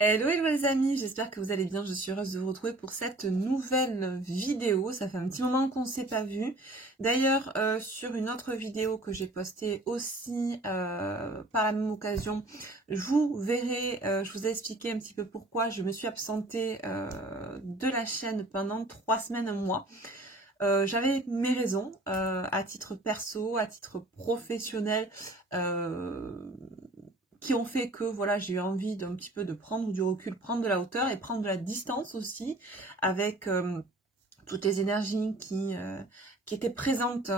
Hello, hello les amis, j'espère que vous allez bien, je suis heureuse de vous retrouver pour cette nouvelle vidéo. Ça fait un petit moment qu'on ne s'est pas vu. D'ailleurs, sur une autre vidéo que j'ai postée aussi par la même occasion, vous verrez, je vous ai expliqué un petit peu pourquoi je me suis absentée de la chaîne pendant 3 semaines, un mois. J'avais mes raisons, à titre perso, à titre professionnel, qui ont fait que voilà, j'ai eu envie d'un petit peu de prendre du recul, prendre de la hauteur et prendre de la distance aussi avec toutes les énergies qui étaient présentes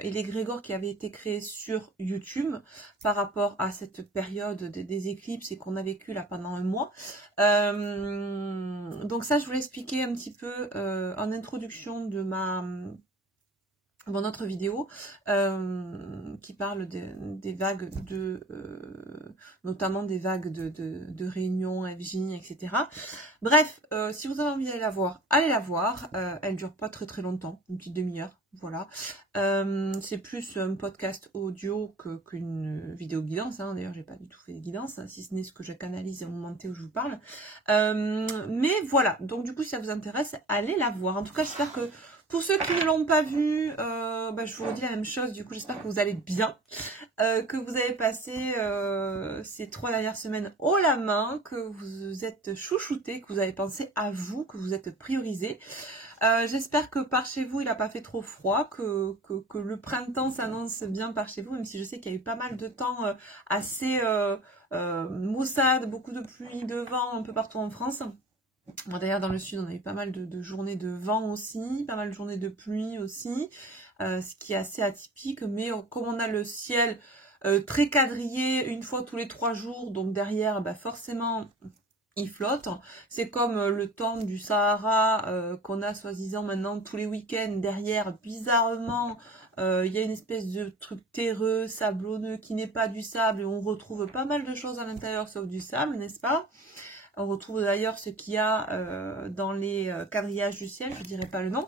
et l'égrégore qui avait été créé sur YouTube par rapport à cette période des éclipses et qu'on a vécu là pendant un mois. Donc ça, je voulais expliquer un petit peu en introduction de notre vidéo qui parle des vagues notamment des vagues de réunions, FJ, etc. Bref, si vous avez envie d'aller la voir, allez la voir. Elle dure pas très longtemps, une petite demi-heure, voilà. C'est plus un podcast audio qu'une vidéo guidance, hein. D'ailleurs, j'ai pas du tout fait de guidance, hein, si ce n'est ce que je canalise au moment T où je vous parle. Mais voilà, donc du coup, si ça vous intéresse, allez la voir. En tout cas, j'espère que pour ceux qui ne l'ont pas vu, je vous redis la même chose. Du coup, j'espère que vous allez bien, que vous avez passé ces 3 dernières semaines haut la main, que vous êtes chouchoutés, que vous avez pensé à vous, que vous êtes priorisés. J'espère que par chez vous, il n'a pas fait trop froid, que le printemps s'annonce bien par chez vous, même si je sais qu'il y a eu pas mal de temps assez maussade, beaucoup de pluie, de vent un peu partout en France. D'ailleurs, dans le sud, on a eu pas mal de journées de vent aussi, pas mal de journées de pluie aussi, ce qui est assez atypique. Mais comme on a le ciel très quadrillé une fois tous les 3 jours, donc derrière, forcément, il flotte. C'est comme le temps du Sahara qu'on a soi-disant maintenant tous les week-ends. Derrière, bizarrement, il y a une espèce de truc terreux, sablonneux, qui n'est pas du sable. Et on retrouve pas mal de choses à l'intérieur, sauf du sable, n'est-ce pas ? On retrouve d'ailleurs ce qu'il y a dans les quadrillages du ciel, je dirais pas le nom.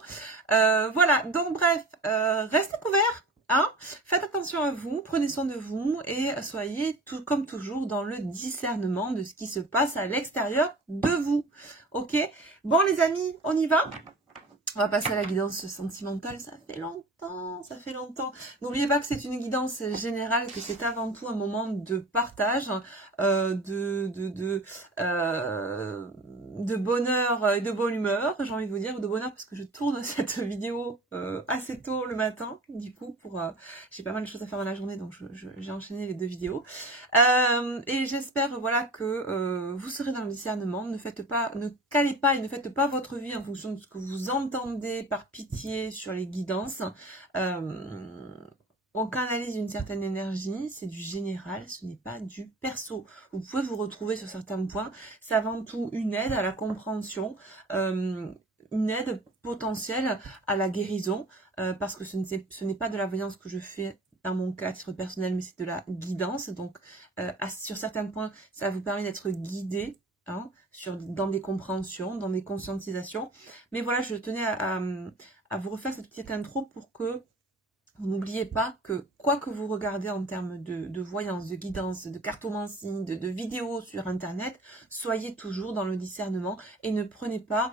Voilà, donc bref, restez couverts, hein, faites attention à vous, prenez soin de vous et soyez tout comme toujours dans le discernement de ce qui se passe à l'extérieur de vous. Ok? Bon les amis, on y va? On va passer à la guidance sentimentale, ça fait longtemps. N'oubliez pas que c'est une guidance générale, que c'est avant tout un moment de partage, de bonheur et de bonne humeur, j'ai envie de vous dire, ou de bonheur parce que je tourne cette vidéo assez tôt le matin, du coup, j'ai pas mal de choses à faire dans la journée, donc j'ai enchaîné les 2 vidéos. Et j'espère, voilà, que vous serez dans le discernement, ne calez pas et ne faites pas votre vie en fonction de ce que vous entendez par pitié sur les guidances. On canalise une certaine énergie, c'est du général, ce n'est pas du perso. Vous pouvez vous retrouver sur certains points, c'est avant tout une aide à la compréhension, une aide potentielle à la guérison, parce que ce n'est pas de la voyance que je fais dans mon cas à titre personnel, mais c'est de la guidance. Donc sur certains points, ça vous permet d'être guidé, hein, dans des compréhensions, dans des conscientisations. Mais voilà, je tenais à vous refaire cette petite intro pour que vous n'oubliez pas que quoi que vous regardez en termes de voyance, de guidance, de cartomancie, de vidéos sur internet, soyez toujours dans le discernement et ne prenez pas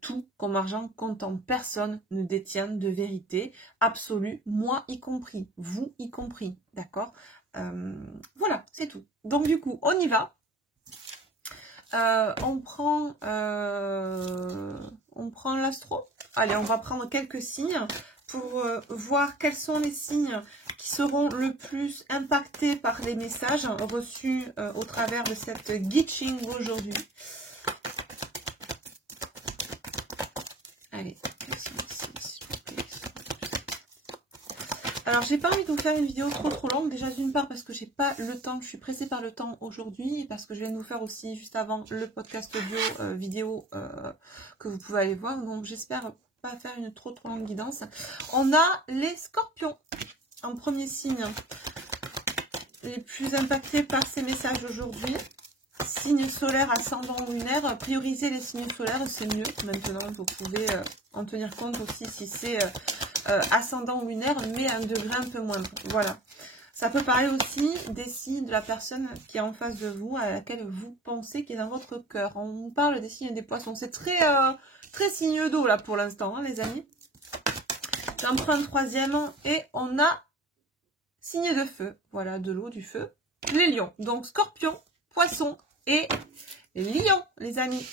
tout comme argent comptant. Personne ne détient de vérité absolue, moi y compris, vous y compris, d'accord? Voilà, c'est tout. Donc du coup, on y va. On prend l'astro. Allez, on va prendre quelques signes pour voir quels sont les signes qui seront le plus impactés par les messages reçus au travers de cette Guiching aujourd'hui. Allez, alors j'ai pas envie de vous faire une vidéo trop longue, déjà d'une part parce que j'ai pas le temps, je suis pressée par le temps aujourd'hui, et parce que je viens de vous faire aussi juste avant le podcast audio vidéo que vous pouvez aller voir, donc j'espère pas faire une trop longue guidance. On a les scorpions en premier signe. les plus impactés par ces messages aujourd'hui. Signe solaire, ascendant lunaire. Prioriser les signes solaires, c'est mieux. Maintenant, vous pouvez en tenir compte aussi si c'est ascendant lunaire, mais à un degré un peu moindre. Voilà. Ça peut parler aussi des signes de la personne qui est en face de vous, à laquelle vous pensez, qui est dans votre cœur. On parle des signes des poissons. C'est très, très signe d'eau là pour l'instant, hein, les amis. J'en prends un troisième et on a signe de feu. Voilà, de l'eau, du feu. Les lions. Donc scorpion, poisson et lion, les amis.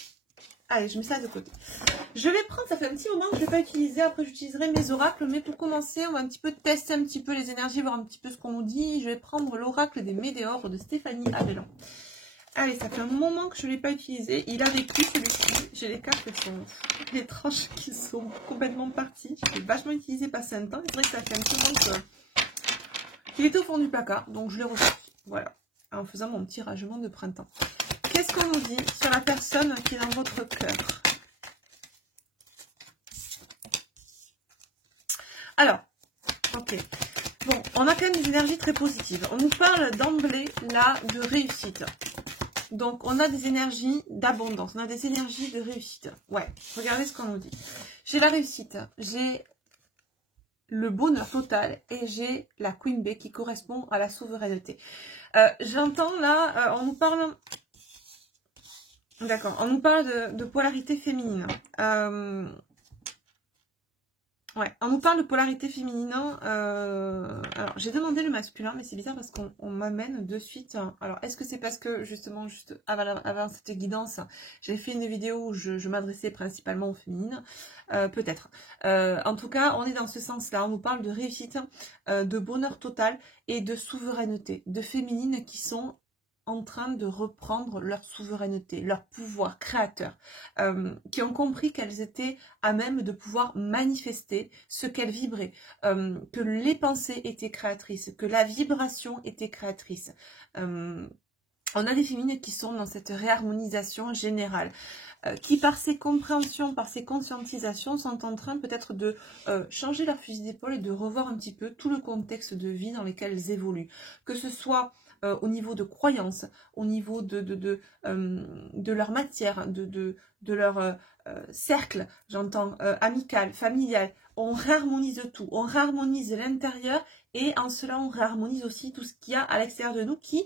Allez, je mets ça de côté. Je vais prendre, ça fait un petit moment que je ne vais pas utiliser, après j'utiliserai mes oracles, mais pour commencer, on va un petit peu tester un petit peu les énergies, voir un petit peu ce qu'on nous dit. Je vais prendre l'oracle des météores de Stéphanie Avellan. Allez, ça fait un moment que je ne l'ai pas utilisé. Il a vécu celui-ci. J'ai les cartes qui sont, les tranches qui sont complètement parties. Je l'ai vachement utilisé passé un temps. C'est vrai que ça fait un petit moment qu'il était au fond du placard, donc je l'ai ressorti. Voilà, en faisant mon petit rangement de printemps. Qu'est-ce qu'on nous dit sur la personne qui est dans votre cœur? Alors, ok. Bon, on a quand même des énergies très positives. On nous parle d'emblée, là, de réussite. Donc, on a des énergies d'abondance. On a des énergies de réussite. Ouais, regardez ce qu'on nous dit. J'ai la réussite. J'ai le bonheur total. Et j'ai la Queen Bee qui correspond à la souveraineté. J'entends là, on nous parle... D'accord, on nous parle de polarité féminine. Ouais, on nous parle de polarité féminine. Alors, j'ai demandé le masculin, mais c'est bizarre parce qu'on m'amène de suite. Alors, est-ce que c'est parce que, justement, juste avant cette guidance, j'ai fait une vidéo où je m'adressais principalement aux féminines? Peut-être. En tout cas, on est dans ce sens-là. On nous parle de réussite, de bonheur total et de souveraineté. De féminines qui sont en train de reprendre leur souveraineté, leur pouvoir créateur, qui ont compris qu'elles étaient à même de pouvoir manifester ce qu'elles vibraient, que les pensées étaient créatrices, que la vibration était créatrice. On a des féminines qui sont dans cette réharmonisation générale, qui par ces compréhensions, par ces conscientisations, sont en train peut-être de changer leur fusil d'épaule et de revoir un petit peu tout le contexte de vie dans lequel elles évoluent. Que ce soit au niveau de croyances, au niveau de leur matière, de leur cercle, j'entends, amical, familial. On réharmonise tout, on réharmonise l'intérieur et en cela on réharmonise aussi tout ce qu'il y a à l'extérieur de nous qui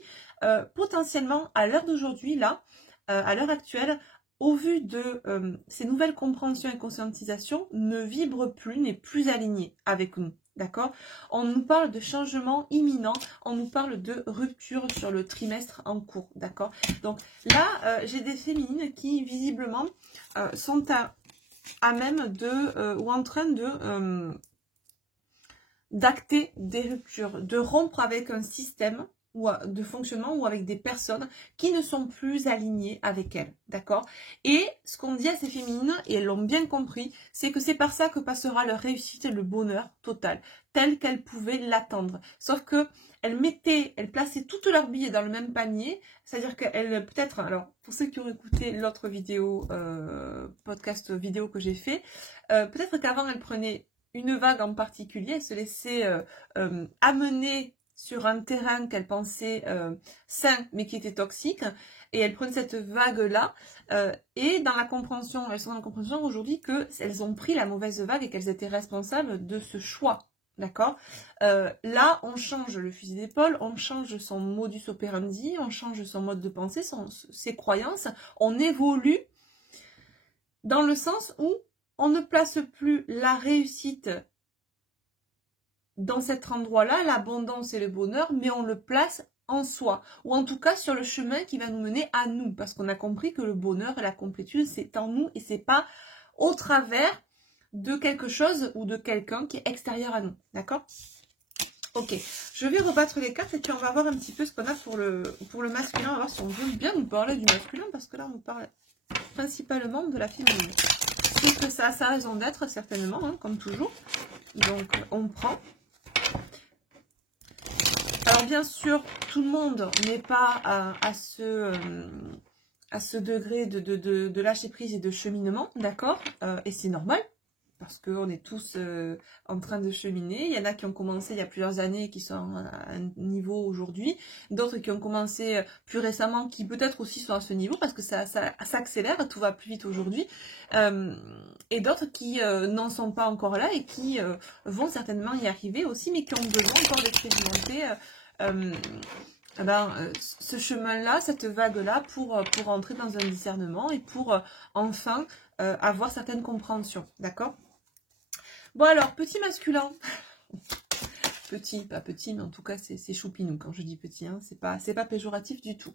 potentiellement à l'heure d'aujourd'hui, là, à l'heure actuelle, au vu de ces nouvelles compréhensions et conscientisations, ne vibre plus, n'est plus aligné avec nous. D'accord? On nous parle de changement imminent, on nous parle de rupture sur le trimestre en cours. D'accord? Donc là, j'ai des féminines qui visiblement sont à même de, ou en train de d'acter des ruptures, de rompre avec un système ou de fonctionnement ou avec des personnes qui ne sont plus alignées avec elles, d'accord? Et ce qu'on dit à ces féminines, et elles l'ont bien compris, c'est que c'est par ça que passera leur réussite et le bonheur total, tel qu'elles pouvaient l'attendre. Sauf que elles plaçaient toutes leurs billets dans le même panier, c'est-à-dire qu'elles, peut-être, alors, pour ceux qui ont écouté l'autre vidéo, podcast vidéo que j'ai fait, peut-être qu'avant elles prenaient une vague en particulier, elles se laissaient amener sur un terrain qu'elles pensaient sain mais qui était toxique, et elles prennent cette vague-là, et dans la compréhension, elles sont dans la compréhension aujourd'hui qu'elles ont pris la mauvaise vague et qu'elles étaient responsables de ce choix, d'accord? Là, on change le fusil d'épaule, on change son modus operandi, on change son mode de pensée, ses croyances, on évolue dans le sens où on ne place plus la réussite dans cet endroit-là, l'abondance et le bonheur, mais on le place en soi, ou en tout cas sur le chemin qui va nous mener à nous, parce qu'on a compris que le bonheur et la complétude, c'est en nous et c'est pas au travers de quelque chose ou de quelqu'un qui est extérieur à nous, d'accord? Ok, je vais rebattre les cartes et puis on va voir un petit peu ce qu'on a pour le masculin, on va voir si on veut bien nous parler du masculin, parce que là on nous parle principalement de la féminine. Je trouve que ça a sa raison d'être, certainement, hein, comme toujours. Donc, on prend. Alors, bien sûr, tout le monde n'est pas à ce degré de lâcher prise et de cheminement, d'accord? Et c'est normal, parce qu'on est tous en train de cheminer. Il y en a qui ont commencé il y a plusieurs années, qui sont à un niveau aujourd'hui. D'autres qui ont commencé plus récemment, qui peut-être aussi sont à ce niveau, parce que ça s'accélère, tout va plus vite aujourd'hui. Et d'autres qui n'en sont pas encore là et qui vont certainement y arriver aussi, mais qui ont besoin encore d'expérimenter ce chemin-là, cette vague-là, pour entrer dans un discernement et pour enfin avoir certaines compréhensions. D'accord ? Bon alors, petit masculin. Petit, pas petit, mais en tout cas c'est choupinou quand je dis petit, hein. C'est pas péjoratif du tout.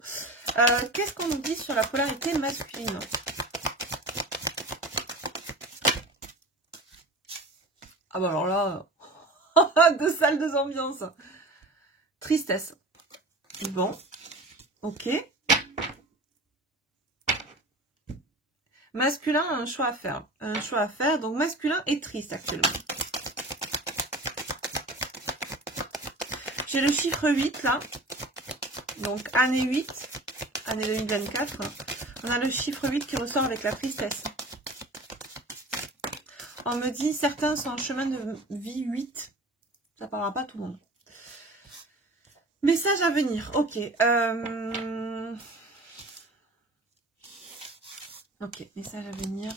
Qu'est-ce qu'on nous dit sur la polarité masculine ? Ah bah alors là, deux salles, deux ambiances. Tristesse. Bon, ok. Masculin a un choix à faire. Un choix à faire, donc masculin est triste actuellement. J'ai le chiffre 8 là, donc année 8, année 2024. On a le chiffre 8 qui ressort avec la tristesse. On me dit, certains sont en chemin de vie 8. Ça parlera pas à tout le monde. Message à venir, ok. Ok, message à venir.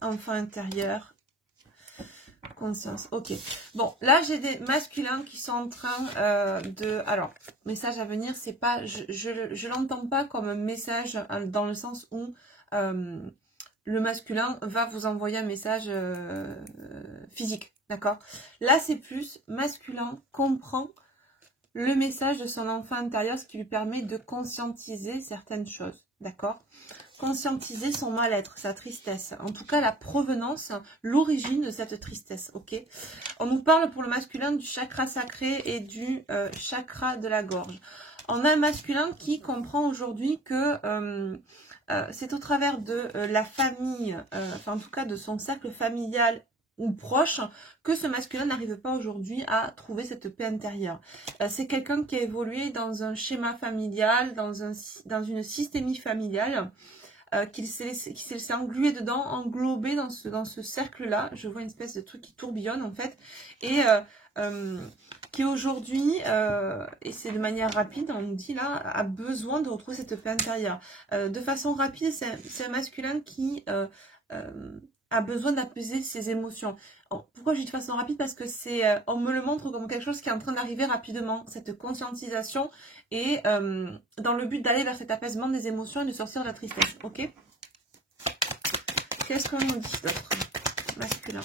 Enfant intérieur. Conscience, ok. Bon, là j'ai des masculins qui sont en train de... Alors, message à venir, c'est pas... Je l'entends pas comme un message dans le sens où le masculin va vous envoyer un message physique, d'accord? Là c'est plus masculin comprend le message de son enfant intérieur, ce qui lui permet de conscientiser certaines choses, d'accord? Conscientiser son mal-être, sa tristesse, en tout cas la provenance, l'origine de cette tristesse, ok? On nous parle pour le masculin du chakra sacré et du chakra de la gorge. On a un masculin qui comprend aujourd'hui que c'est au travers de la famille, enfin en tout cas de son cercle familial ou proche, que ce masculin n'arrive pas aujourd'hui à trouver cette paix intérieure. C'est quelqu'un qui a évolué dans un schéma familial, dans une systémie familiale, qui s'est laissé engluer dedans, englobé dans ce cercle-là. Je vois une espèce de truc qui tourbillonne en fait, et qui aujourd'hui, et c'est de manière rapide, on nous dit là, a besoin de retrouver cette paix intérieure. De façon rapide, c'est un masculin qui a besoin d'apaiser ses émotions. Pourquoi je dis de façon rapide? Parce que on me le montre comme quelque chose qui est en train d'arriver rapidement, cette conscientisation, et dans le but d'aller vers cet apaisement des émotions et de sortir de la tristesse, ok? Qu'est-ce qu'on nous dit d'autre? Masculin.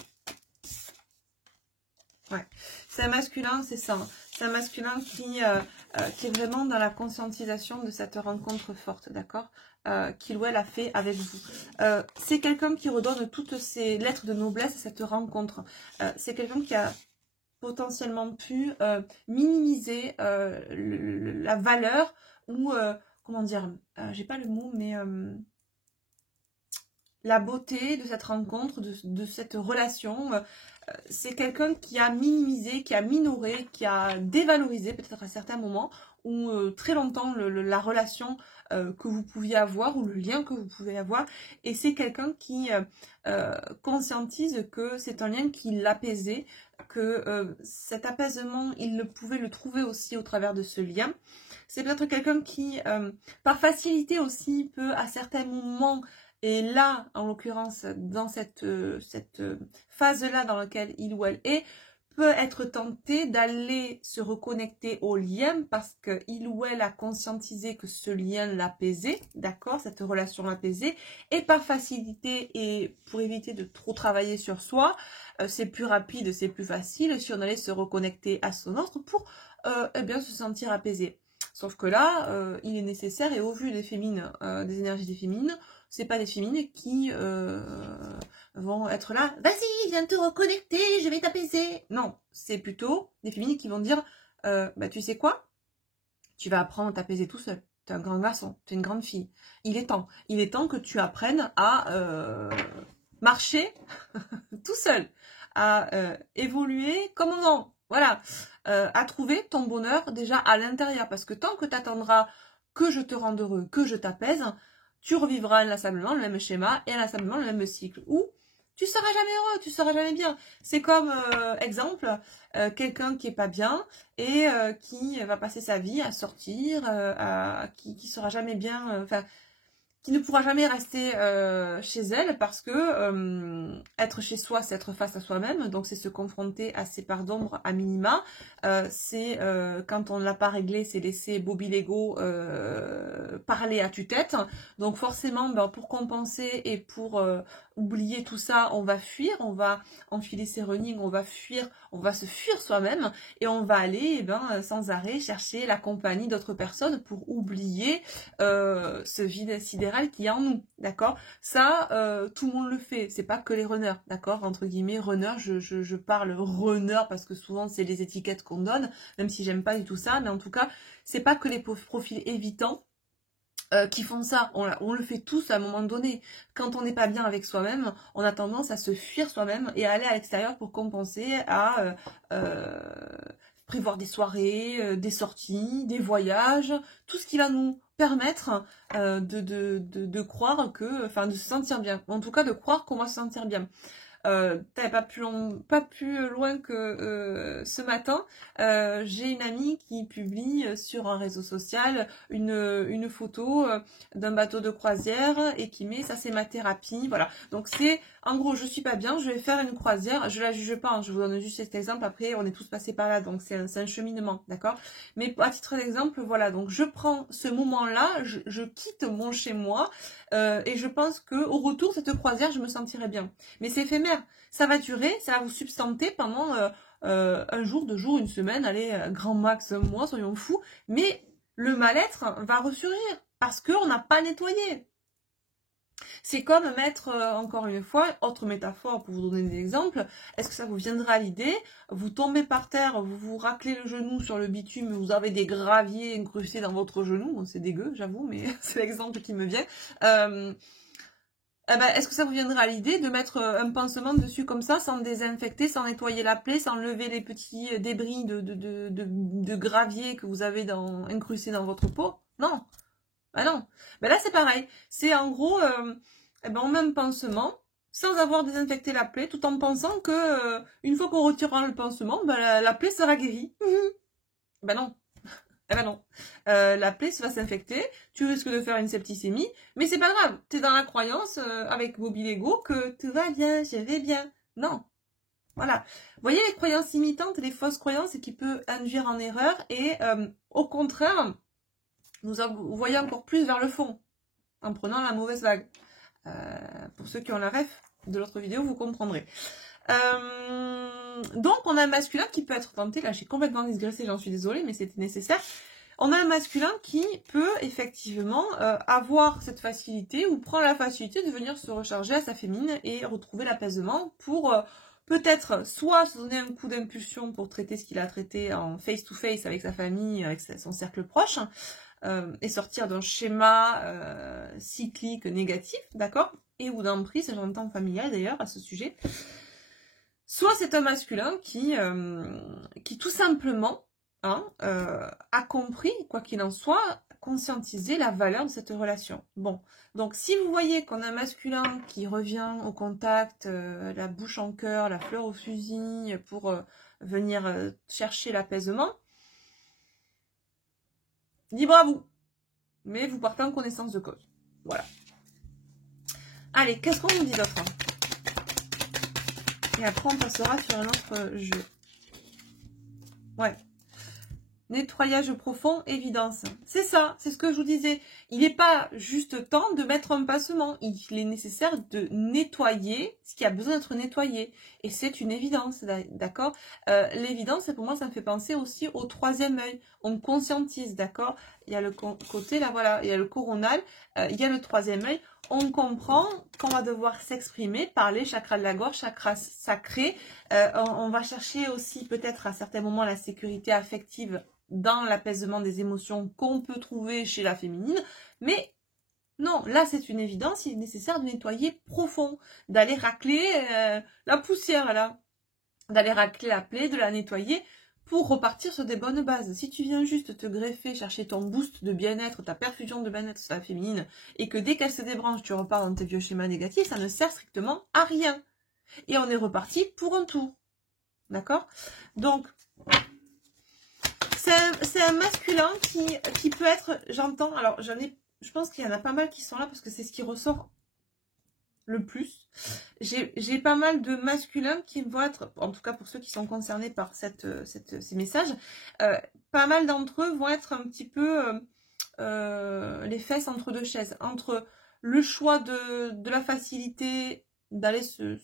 Ouais, c'est un masculin, c'est ça. C'est un masculin qui est vraiment dans la conscientisation de cette rencontre forte, d'accord, qu'il ou elle a fait avec vous. C'est quelqu'un qui redonne toutes ses lettres de noblesse à cette rencontre. C'est quelqu'un qui a potentiellement pu minimiser la valeur ou, comment dire, j'ai pas le mot, mais la beauté de cette rencontre, de cette relation. C'est quelqu'un qui a minimisé, qui a minoré, qui a dévalorisé peut-être à certains moments ou très longtemps la relation que vous pouviez avoir ou le lien que vous pouvez avoir. Et c'est quelqu'un qui conscientise que c'est un lien qui l'apaisait, que cet apaisement, il pouvait le trouver aussi au travers de ce lien. C'est peut-être quelqu'un qui, par facilité aussi, peut à certains moments... Et là, en l'occurrence, dans cette phase-là dans laquelle il ou elle est, peut être tenté d'aller se reconnecter au lien parce qu'il ou elle a conscientisé que ce lien l'apaisait, d'accord, cette relation l'apaisait, et par facilité et pour éviter de trop travailler sur soi, c'est plus rapide, c'est plus facile si on allait se reconnecter à son autre pour eh bien, se sentir apaisé. Sauf que là, il est nécessaire, et au vu des féminines, des énergies des féminines, c'est pas des féminines qui vont être là, vas-y, viens te reconnecter, je vais t'apaiser. Non, c'est plutôt des féminines qui vont dire, bah tu sais quoi, tu vas apprendre à t'apaiser tout seul. T'es un grand garçon, t'es une grande fille. Il est temps que tu apprennes à marcher tout seul, à évoluer comme un grand. Voilà, à trouver ton bonheur déjà à l'intérieur, parce que tant que tu attendras que je te rende heureux, que je t'apaise, tu revivras inlassablement le même schéma et inlassablement le même cycle, où tu seras jamais heureux, tu seras jamais bien. C'est comme, exemple, quelqu'un qui est pas bien et qui va passer sa vie à sortir, qui sera jamais bien, enfin, qui ne pourra jamais rester chez elle parce que être chez soi, c'est être face à soi-même, donc c'est se confronter à ses parts d'ombre à minima. C'est quand on ne l'a pas réglé, c'est laisser Bobby Lego parler à tue-tête. Donc forcément, ben, pour compenser et pour oublier tout ça, on va fuir, on va enfiler ses running, on va fuir, on va se fuir soi-même et on va aller eh ben, sans arrêt chercher la compagnie d'autres personnes pour oublier ce vide sidéral qu'il y a en nous, d'accord? Ça, tout le monde le fait, c'est pas que les runners, d'accord? Entre guillemets, runner, je parle runner parce que souvent c'est les étiquettes qu'on donne, même si j'aime pas du tout ça, mais en tout cas, c'est pas que les profils évitants qui font ça, on le fait tous à un moment donné. Quand on n'est pas bien avec soi-même, on a tendance à se fuir soi-même et à aller à l'extérieur pour compenser, à prévoir des soirées, des sorties, des voyages, tout ce qui va nous permettre de croire que, enfin de se sentir bien. En tout cas de croire qu'on va se sentir bien. T'avais pas plus loin que ce matin, j'ai une amie qui publie sur un réseau social une photo d'un bateau de croisière et qui met ça c'est ma thérapie, voilà. Donc c'est en gros je suis pas bien, je vais faire une croisière, je la juge pas, hein, je vous donne juste cet exemple, après on est tous passés par là, donc c'est un cheminement, d'accord? Mais à titre d'exemple, voilà, donc je prends ce moment-là, je quitte mon chez moi et je pense que au retour cette croisière je me sentirai bien. Mais c'est éphémère, ça va durer, ça va vous substanter pendant un jour, 2 jours, une semaine, allez, grand max un mois, soyons fous, mais le mal-être va ressurgir parce qu'on n'a pas nettoyé. C'est comme mettre, encore une fois, autre métaphore pour vous donner des exemples, est-ce que ça vous viendra à l'idée, vous tombez par terre, vous vous raclez le genou sur le bitume, vous avez des graviers incrustés dans votre genou, bon, c'est dégueu, j'avoue, mais c'est l'exemple qui me vient. Eh ben, est-ce que ça vous viendra à l'idée de mettre un pansement dessus comme ça, sans désinfecter, sans nettoyer la plaie, sans lever les petits débris de gravier que vous avez incrustés dans votre peau? Non. Ben non. Ben là, c'est pareil. C'est en gros, eh ben, on met un pansement sans avoir désinfecté la plaie, tout en pensant que une fois qu'on retirera le pansement, ben, la plaie sera guérie. Ben non. Eh ben non, la plaie va s'infecter, tu risques de faire une septicémie, mais c'est pas grave, t'es dans la croyance avec Bobby Lego que tout va bien, je vais bien. Non, voilà. Vous voyez les croyances imitantes, les fausses croyances qui peuvent induire en erreur et au contraire, vous voyez encore plus vers le fond en prenant la mauvaise vague. Pour ceux qui ont la ref de l'autre vidéo, vous comprendrez. Donc on a un masculin qui peut être tenté, là j'ai complètement digressé, j'en suis désolée, mais c'était nécessaire. On a un masculin qui peut effectivement avoir cette facilité ou prendre la facilité de venir se recharger à sa féminine et retrouver l'apaisement pour peut-être soit se donner un coup d'impulsion pour traiter ce qu'il a traité en face-to-face avec sa famille, avec son cercle proche, et sortir d'un schéma cyclique négatif, d'accord? Et ou d'emprise, j'entends familial d'ailleurs à ce sujet. Soit c'est un masculin qui tout simplement a compris, quoi qu'il en soit, conscientiser la valeur de cette relation. Bon, donc si vous voyez qu'on a un masculin qui revient au contact, la bouche en cœur, la fleur au fusil, pour venir chercher l'apaisement, libre à vous. Mais vous partez en connaissance de cause. Voilà. Allez, qu'est-ce qu'on nous dit d'autre ? Et après, on passera sur un autre jeu. Ouais. Nettoyage profond, évidence. C'est ça, c'est ce que je vous disais. Il n'est pas juste temps de mettre un pansement. Il est nécessaire de nettoyer ce qui a besoin d'être nettoyé. Et c'est une évidence, d'accord ? L'évidence, pour moi, ça me fait penser aussi au troisième œil. On conscientise, d'accord ? Il y a le côté, là, voilà, il y a le coronal, il y a le troisième œil. On comprend qu'on va devoir s'exprimer, parler, chakra de la gorge, chakra sacré. On va chercher aussi peut-être à certains moments la sécurité affective dans l'apaisement des émotions qu'on peut trouver chez la féminine. Mais non, là c'est une évidence, il est nécessaire de nettoyer profond, d'aller racler la poussière là, d'aller racler la plaie, de la nettoyer pour repartir sur des bonnes bases. Si tu viens juste te greffer, chercher ton boost de bien-être, ta perfusion de bien-être sur la féminine, et que dès qu'elle se débranche, tu repars dans tes vieux schémas négatifs, ça ne sert strictement à rien. Et on est reparti pour un tour. D'accord? Donc, c'est un masculin qui peut être, j'entends, alors je pense qu'il y en a pas mal qui sont là parce que c'est ce qui ressort le plus. J'ai pas mal de masculins qui vont être, en tout cas pour ceux qui sont concernés par ces messages, pas mal d'entre eux vont être un petit peu les fesses entre deux chaises, entre le choix de la facilité d'aller se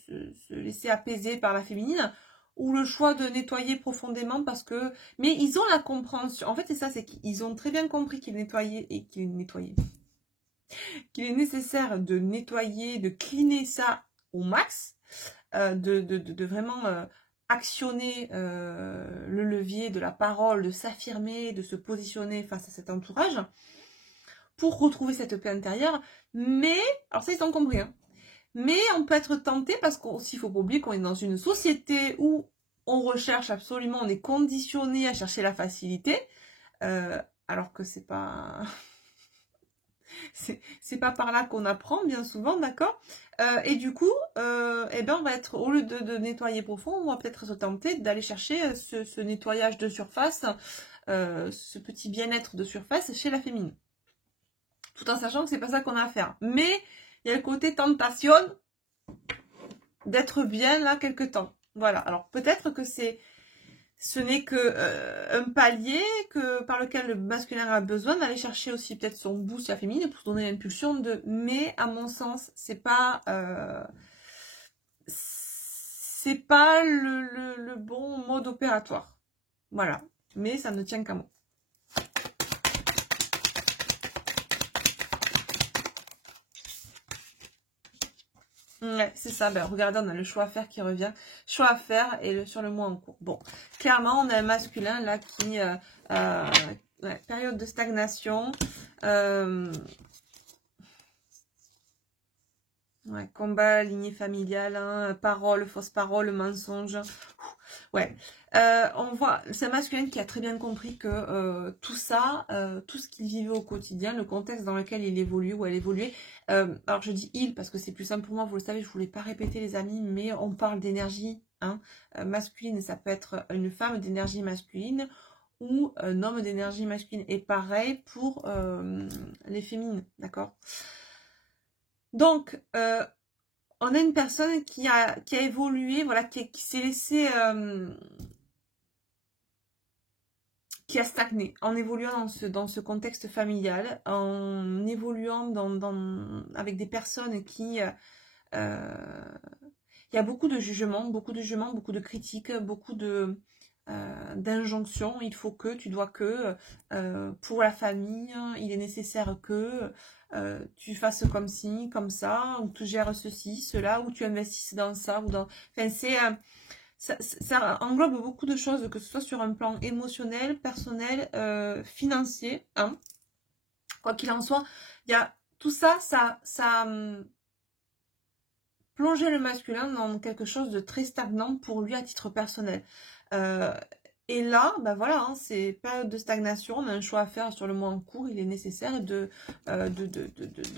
laisser apaiser par la féminine, ou le choix de nettoyer profondément parce que... Mais ils ont la compréhension. En fait, c'est ça, c'est qu'ils ont très bien compris qu'il est nécessaire de nettoyer, de cleaner ça au max, de vraiment actionner le levier de la parole, de s'affirmer, de se positionner face à cet entourage pour retrouver cette paix intérieure. Mais, alors ça ils ont compris, hein, mais on peut être tenté parce qu'il faut pas oublier qu'on est dans une société où on recherche absolument, on est conditionné à chercher la facilité, alors que c'est pas... c'est pas par là qu'on apprend bien souvent, d'accord? Et du coup, eh ben on va être, au lieu de nettoyer profond, on va peut-être se tenter d'aller chercher ce nettoyage de surface, ce petit bien-être de surface chez la féminine. Tout en sachant que c'est pas ça qu'on a à faire. Mais il y a le côté tentation d'être bien là quelque temps. Voilà. Alors peut-être que ce n'est que un palier par lequel le masculin a besoin d'aller chercher aussi peut-être son boost la féminine pour donner l'impulsion de. Mais à mon sens, c'est pas le bon mode opératoire. Voilà. Mais ça ne tient qu'à moi. Ouais, c'est ça. Ben, regardez, on a le choix à faire qui revient. Choix à faire et sur le mois en cours. Bon, clairement, on a un masculin là qui... ouais, période de stagnation. Ouais, combat, lignée familiale, hein, parole, fausse parole, mensonge. Ouais. On voit, c'est un masculin qui a très bien compris que tout ça, tout ce qu'il vivait au quotidien, le contexte dans lequel il évolue ou elle évoluait, alors je dis il parce que c'est plus simple pour moi, vous le savez, je voulais pas répéter les amis, mais on parle d'énergie masculine, ça peut être une femme d'énergie masculine ou un homme d'énergie masculine, et pareil pour les féminines, d'accord? Donc, on a une personne qui a évolué, voilà, qui s'est laissé... qui a stagné en évoluant dans ce contexte familial, en évoluant avec des personnes qui... il y a beaucoup de jugements, beaucoup de critiques, beaucoup d'injonctions. Il faut que, tu dois que, pour la famille, il est nécessaire que tu fasses comme ci, comme ça, ou tu gères ceci, cela, ou tu investisses dans ça, ou dans... Enfin, ça englobe beaucoup de choses, que ce soit sur un plan émotionnel, personnel, financier. Hein. Quoi qu'il en soit, il y a tout ça, plonger le masculin dans quelque chose de très stagnant pour lui à titre personnel. Et là, ben voilà, hein, c'est période de stagnation, on a un choix à faire sur le mois en cours, il est nécessaire de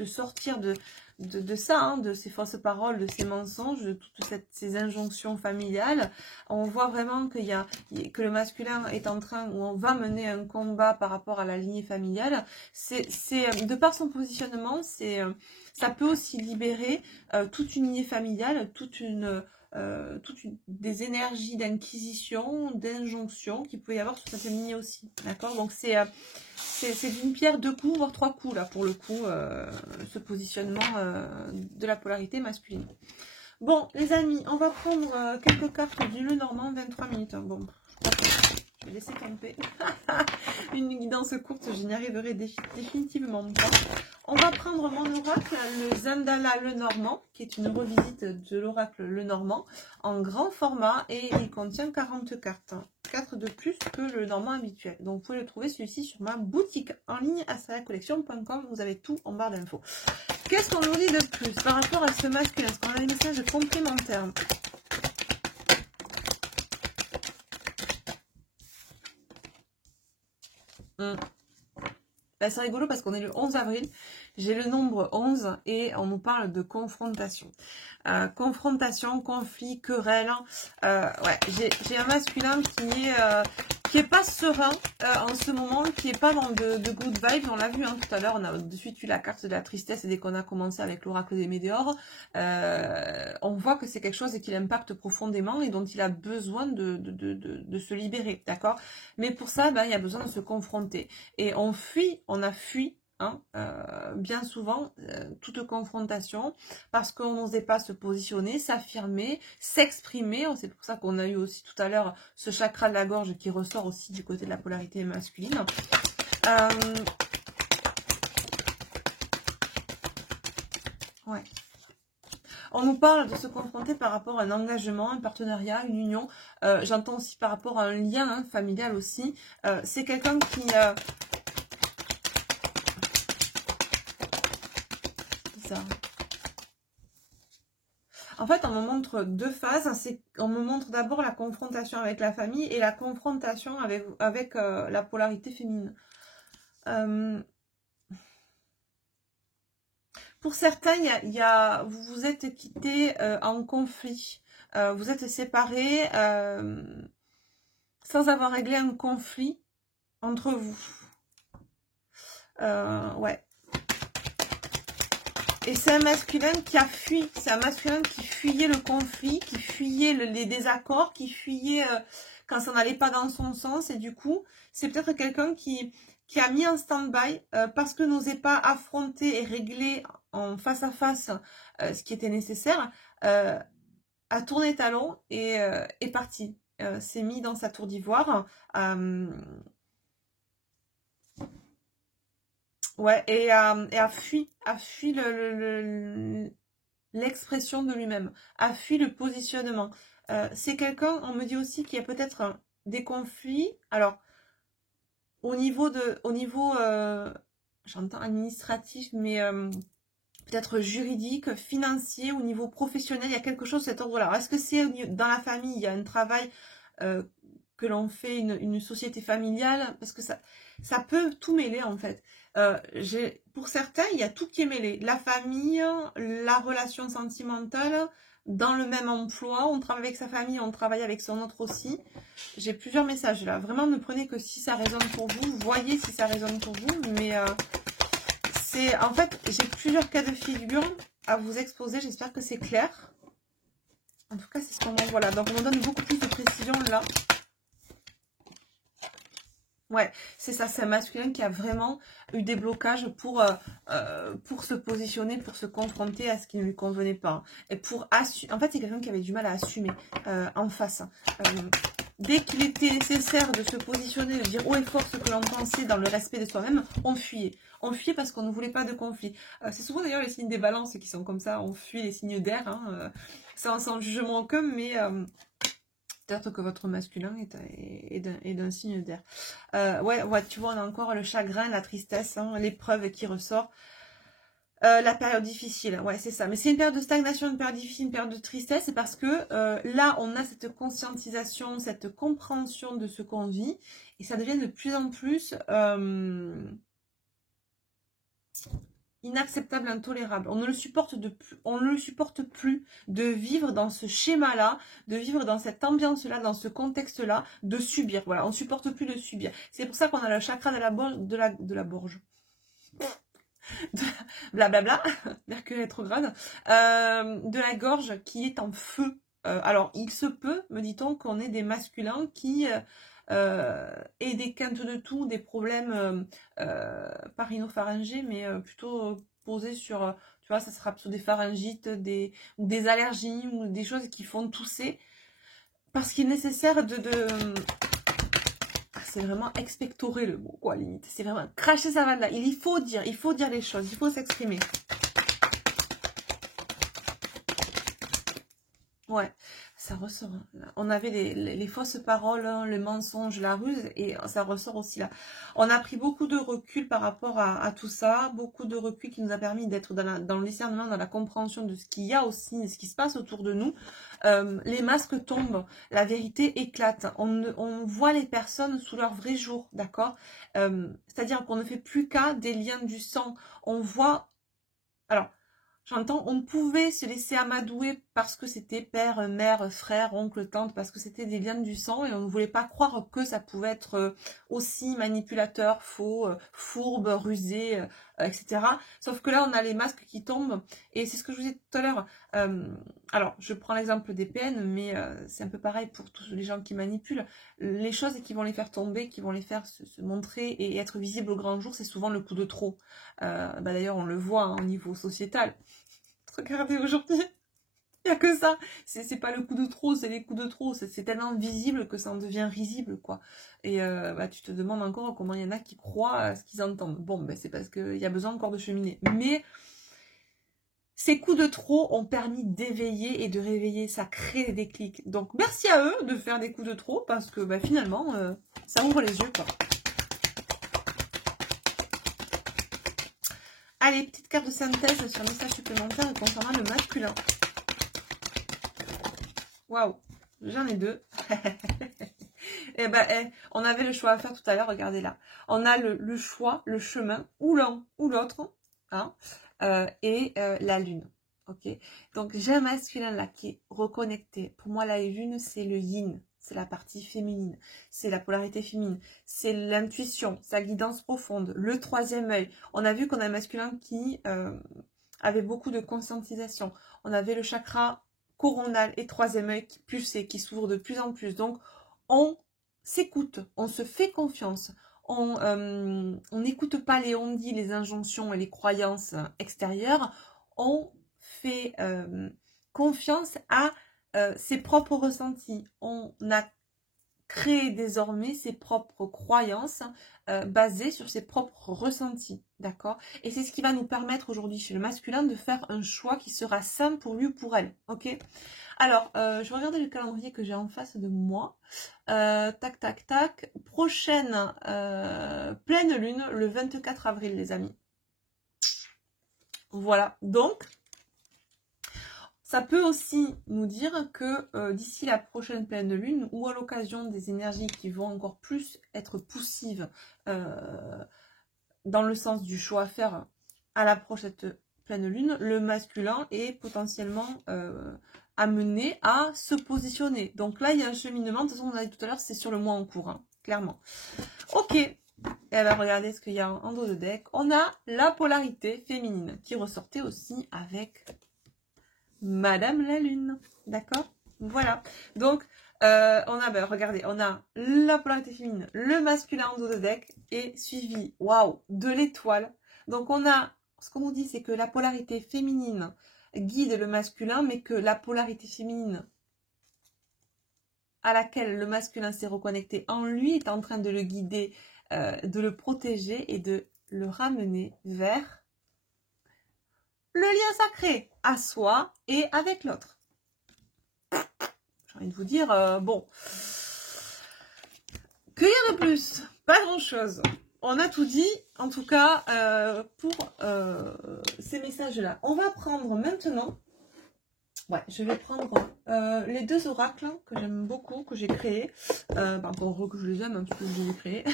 sortir de ça, hein, de ces fausses paroles, de ces mensonges, de toutes ces injonctions familiales. On voit vraiment que le masculin est en train, ou on va mener un combat par rapport à la lignée familiale. C'est de par son positionnement, ça peut aussi libérer toute une lignée familiale, des énergies d'inquisition, d'injonction qu'il peut y avoir sur cette lignée aussi. D'accord? Donc c'est d'une pierre deux coups, voire trois coups là pour le coup, ce positionnement de la polarité masculine. Bon les amis, on va prendre quelques cartes du Lenormand, 23 minutes. Bon, je vais laisser tomber. Une guidance courte, je n'y arriverai définitivement pas. On va prendre mon oracle, le Zandala Lenormand, qui est une revisite de l'oracle Lenormand, en grand format, et il contient 40 cartes. 4 de plus que le Normand habituel. Donc vous pouvez le trouver celui-ci sur ma boutique en ligne, astariacollection.com, vous avez tout en barre d'infos. Qu'est-ce qu'on nous dit de plus par rapport à ce masculin? Est-ce qu'on a des messages complémentaires? Ben, c'est rigolo parce qu'on est le 11 avril, j'ai le nombre 11 et on nous parle de confrontation. Confrontation, conflit, querelle. Ouais, j'ai un masculin qui est pas serein en ce moment, qui est pas dans de good vibes. On l'a vu tout à l'heure, on a de suite eu la carte de la tristesse dès qu'on a commencé avec l'oracle des météores. On voit que c'est quelque chose qui l'impacte profondément et dont il a besoin de se libérer, d'accord? Mais pour ça, ben, il y a besoin de se confronter. Et on a fui, bien souvent, toute confrontation, parce qu'on n'osait pas se positionner, s'affirmer, s'exprimer. C'est pour ça qu'on a eu aussi tout à l'heure ce chakra de la gorge qui ressort aussi du côté de la polarité masculine. Ouais. On nous parle de se confronter par rapport à un engagement, un partenariat, une union. J'entends aussi par rapport à un lien familial aussi. C'est quelqu'un qui... ça. En fait, on me montre deux phases. On me montre d'abord la confrontation avec la famille et la confrontation avec la polarité féminine. Pour certains, vous vous êtes quittés en conflit. Vous êtes séparés sans avoir réglé un conflit entre vous. Ouais. Et c'est un masculin qui a fui. C'est un masculin qui fuyait le conflit, qui fuyait les désaccords, qui fuyait quand ça n'allait pas dans son sens. Et du coup, c'est peut-être quelqu'un qui a mis en stand-by parce que n'osait pas affronter et régler en face à face ce qui était nécessaire, a tourné talon et est parti. S'est mis dans sa tour d'ivoire. Ouais, et a fui l'expression de lui-même, a fui le positionnement. C'est quelqu'un, on me dit aussi qu'il y a peut-être des conflits. Alors, au niveau j'entends administratif, mais peut-être juridique, financier, au niveau professionnel, il y a quelque chose de cet ordre-là. Est-ce que c'est dans la famille, il y a un travail que l'on fait, une société familiale? Parce que ça peut tout mêler en fait. Pour certains, il y a tout qui est mêlé. La famille, la relation sentimentale, dans le même emploi, on travaille avec sa famille, on travaille avec son autre aussi. J'ai plusieurs messages là. Vraiment, ne prenez que si ça résonne pour vous. Voyez si ça résonne pour vous. Mais en fait, j'ai plusieurs cas de figure à vous exposer. J'espère que c'est clair. En tout cas, c'est ce qu'on en voit là. Donc, on me donne beaucoup plus de précision là. Ouais, c'est ça, c'est un masculin qui a vraiment eu des blocages pour se positionner, pour se confronter à ce qui ne lui convenait pas. Et pour assumer. En fait, c'est quelqu'un qui avait du mal à assumer en face. Dès qu'il était nécessaire de se positionner, de dire haut et fort ce que l'on pensait dans le respect de soi-même, on fuyait. On fuyait parce qu'on ne voulait pas de conflit. C'est souvent d'ailleurs les signes des balances qui sont comme ça, on fuit les signes d'air, sans jugement aucun, mais... peut-être que votre masculin est d'un signe d'air. Ouais, tu vois, on a encore le chagrin, la tristesse, l'épreuve qui ressort. La période difficile, ouais, c'est ça. Mais c'est une période de stagnation, une période difficile, une période de tristesse. C'est parce que là, on a cette conscientisation, cette compréhension de ce qu'on vit. Et ça devient de plus en plus... inacceptable, intolérable. On ne le supporte plus de vivre dans ce schéma-là, de vivre dans cette ambiance-là, dans ce contexte-là, de subir. Voilà, on ne supporte plus de subir. C'est pour ça qu'on a le chakra de la gorge. Blablabla, Mercure rétrograde, de la gorge qui est en feu. Alors, il se peut, me dit-on, qu'on ait des masculins qui... et des quintes de tout, des problèmes pas rhinopharyngés, mais plutôt posés sur, tu vois, ça sera plutôt des pharyngites, ou des allergies, ou des choses qui font tousser, parce qu'il est nécessaire c'est vraiment expectorer le mot, quoi, limite. C'est vraiment cracher sa vanne là. Il faut dire les choses, il faut s'exprimer. Ouais. Ça ressort. Hein. On avait les fausses paroles, hein, le mensonge, la ruse, et ça ressort aussi là. On a pris beaucoup de recul par rapport à tout ça, beaucoup de recul qui nous a permis d'être dans le discernement, dans la compréhension de ce qu'il y a aussi, de ce qui se passe autour de nous. Les masques tombent, la vérité éclate. On voit les personnes sous leur vrai jour, d'accord. C'est-à-dire qu'on ne fait plus qu'à des liens du sang. On voit... Alors, j'entends, on pouvait se laisser amadouer parce que c'était père, mère, frère, oncle, tante, parce que c'était des liens du sang et on ne voulait pas croire que ça pouvait être aussi manipulateur, faux, fourbe, rusé, etc. Sauf que là, on a les masques qui tombent et c'est ce que je vous disais tout à l'heure. Alors, je prends l'exemple des PN, mais c'est un peu pareil pour tous les gens qui manipulent. Les choses qui vont les faire tomber, qui vont les faire se montrer et être visibles au grand jour, c'est souvent le coup de trop. D'ailleurs, on le voit hein, au niveau sociétal. Regardez aujourd'hui, il n'y a que ça. C'est pas le coup de trop, c'est les coups de trop. C'est tellement visible que ça en devient risible, quoi. Et tu te demandes encore comment il y en a qui croient à ce qu'ils entendent. Bon, ben, c'est parce qu'il y a besoin encore de cheminer. Mais ces coups de trop ont permis d'éveiller et de réveiller. Ça crée des déclics. Donc, merci à eux de faire des coups de trop parce que finalement, ça ouvre les yeux, quoi. Allez, petite carte de synthèse sur le message supplémentaire concernant le masculin. Waouh, j'en ai deux. On avait le choix à faire tout à l'heure, regardez là. On a le choix, le chemin, ou l'un ou l'autre, hein, et la lune. Ok. Donc j'ai un masculin là qui est reconnecté. Pour moi, la lune, c'est le yin. C'est la partie féminine, c'est la polarité féminine, c'est l'intuition, sa guidance profonde, le troisième œil. On a vu qu'on a un masculin qui avait beaucoup de conscientisation. On avait le chakra coronal et troisième œil qui pulsait, qui s'ouvre de plus en plus. Donc, on s'écoute, on se fait confiance. On n'écoute pas les on-dit, les injonctions et les croyances extérieures. On fait confiance à ses propres ressentis. On a créé désormais ses propres croyances basées sur ses propres ressentis, d'accord? Et c'est ce qui va nous permettre aujourd'hui chez le masculin de faire un choix qui sera sain pour lui ou pour elle, ok? Alors, je vais regarder le calendrier que j'ai en face de moi. Tac, tac, tac. Prochaine pleine lune, le 24 avril, les amis. Voilà, donc... Ça peut aussi nous dire que d'ici la prochaine pleine lune ou à l'occasion des énergies qui vont encore plus être poussives dans le sens du choix à faire à la prochaine pleine lune, le masculin est potentiellement amené à se positionner. Donc là, il y a un cheminement. De toute façon, on a dit tout à l'heure, c'est sur le mois en cours, hein, clairement. Ok. Et alors, regardez ce qu'il y a en dos de deck. On a la polarité féminine qui ressortait aussi avec... Madame la Lune, d'accord? Voilà. Donc, on a, regardez, on a la polarité féminine, le masculin en dos de deck, et suivi, waouh, de l'étoile. Donc, on a, ce qu'on nous dit, c'est que la polarité féminine guide le masculin, mais que la polarité féminine à laquelle le masculin s'est reconnecté en lui est en train de le guider, de le protéger et de le ramener vers le lien sacré à soi et avec l'autre. J'ai envie de vous dire, bon, que y a de plus? Pas grand-chose. On a tout dit, en tout cas, pour ces messages-là. On va prendre maintenant, je vais prendre les deux oracles que j'aime beaucoup, que j'ai créés, que je les aime un petit peu, que je les ai créés,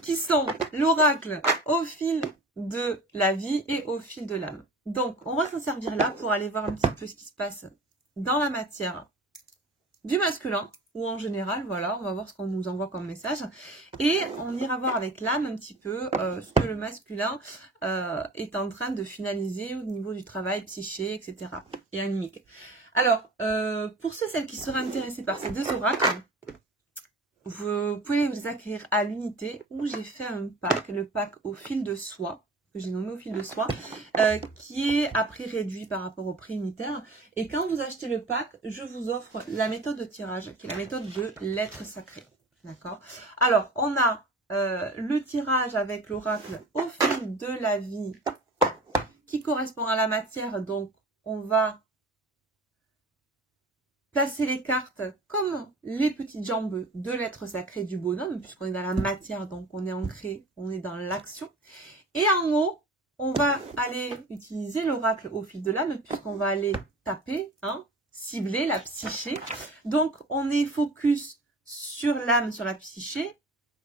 qui sont l'oracle au fil de la vie et au fil de l'âme. Donc, on va s'en servir là pour aller voir un petit peu ce qui se passe dans la matière du masculin, ou en général, voilà, on va voir ce qu'on nous envoie comme message. Et on ira voir avec l'âme un petit peu ce que le masculin est en train de finaliser au niveau du travail psyché, etc. et animique. Alors, pour celles qui seraient intéressées par ces deux oracles, vous pouvez vous acquérir à l'unité où j'ai fait un pack, le pack au fil de soie, que j'ai nommé au fil de soie, qui est à prix réduit par rapport au prix unitaire. Et quand vous achetez le pack, je vous offre la méthode de tirage, qui est la méthode de l'être sacré. D'accord? Alors, on a le tirage avec l'oracle au fil de la vie, qui correspond à la matière. Donc, on va placer les cartes comme les petites jambes de l'être sacré du bonhomme, puisqu'on est dans la matière, donc on est ancré, on est dans l'action. Et en haut, on va aller utiliser l'oracle au fil de l'âme, puisqu'on va aller taper, hein, cibler la psyché. Donc, on est focus sur l'âme, sur la psyché,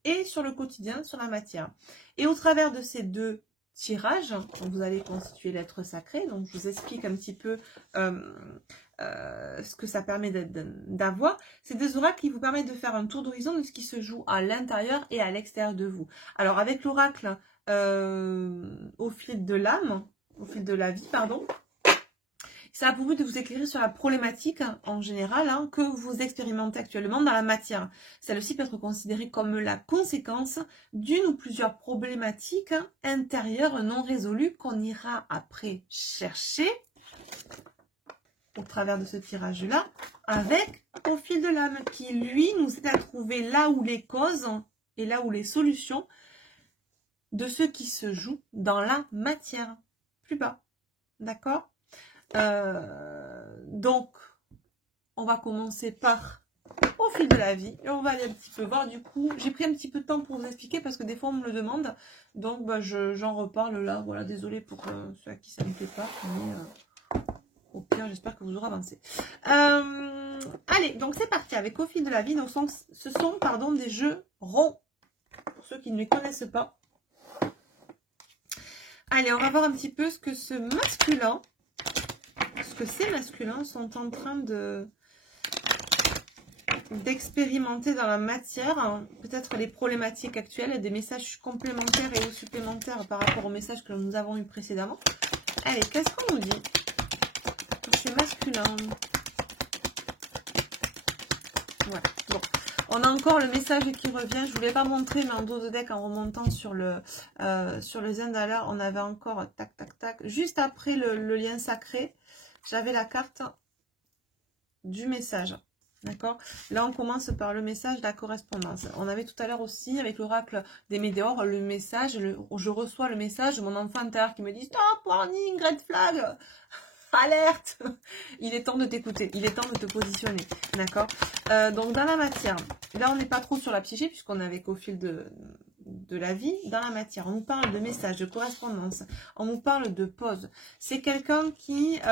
et sur le quotidien, sur la matière. Et au travers de ces deux tirages, vous allez constituer l'être sacré. Donc, je vous explique un petit peu ce que ça permet d'avoir. C'est des oracles qui vous permettent de faire un tour d'horizon de ce qui se joue à l'intérieur et à l'extérieur de vous. Alors, avec l'oracle au fil de l'âme, au fil de la vie, pardon, ça a pour but de vous éclairer sur la problématique en général que vous expérimentez actuellement dans la matière. Celle-ci peut être considérée comme la conséquence d'une ou plusieurs problématiques intérieures non résolues qu'on ira après chercher au travers de ce tirage-là avec au fil de l'âme qui, lui, nous aide à trouver là où les causes et là où les solutions de ce qui se joue dans la matière. Plus bas. D'accord ? Donc, on va commencer par au fil de la vie et on va aller un petit peu voir. Du coup, j'ai pris un petit peu de temps pour vous expliquer parce que des fois on me le demande, donc bah, j'en reparle là. Voilà, désolé pour ceux à qui ça ne plaît pas, mais au pire, j'espère que vous aurez avancé. Allez, donc c'est parti avec au fil de la vie. Donc, ce sont pardon, des jeux ronds pour ceux qui ne les connaissent pas. Allez, on va voir un petit peu ce que ces masculins sont en train d'expérimenter dans la matière, peut-être les problématiques actuelles, des messages complémentaires et ou supplémentaires par rapport aux messages que nous avons eu précédemment. Allez, qu'est-ce qu'on nous dit pour ces masculins? Voilà, bon. On a encore le message qui revient. Je ne vous l'ai pas montré, mais en dos de deck, en remontant sur le Zendala, on avait encore tac, tac, tac. Juste après le lien sacré, j'avais la carte du message. D'accord? Là, on commence par le message de la correspondance. On avait tout à l'heure aussi, avec l'oracle des météores, le message, je reçois le message de mon enfant intérieur qui me dit « Stop, warning, red flag !» Alerte. Il est temps de t'écouter, il est temps de te positionner, d'accord? Donc dans la matière, là on n'est pas trop sur la psyché puisqu'on est avec au fil de la vie. Dans la matière, on nous parle de messages, de correspondance, on nous parle de pause. C'est quelqu'un qui est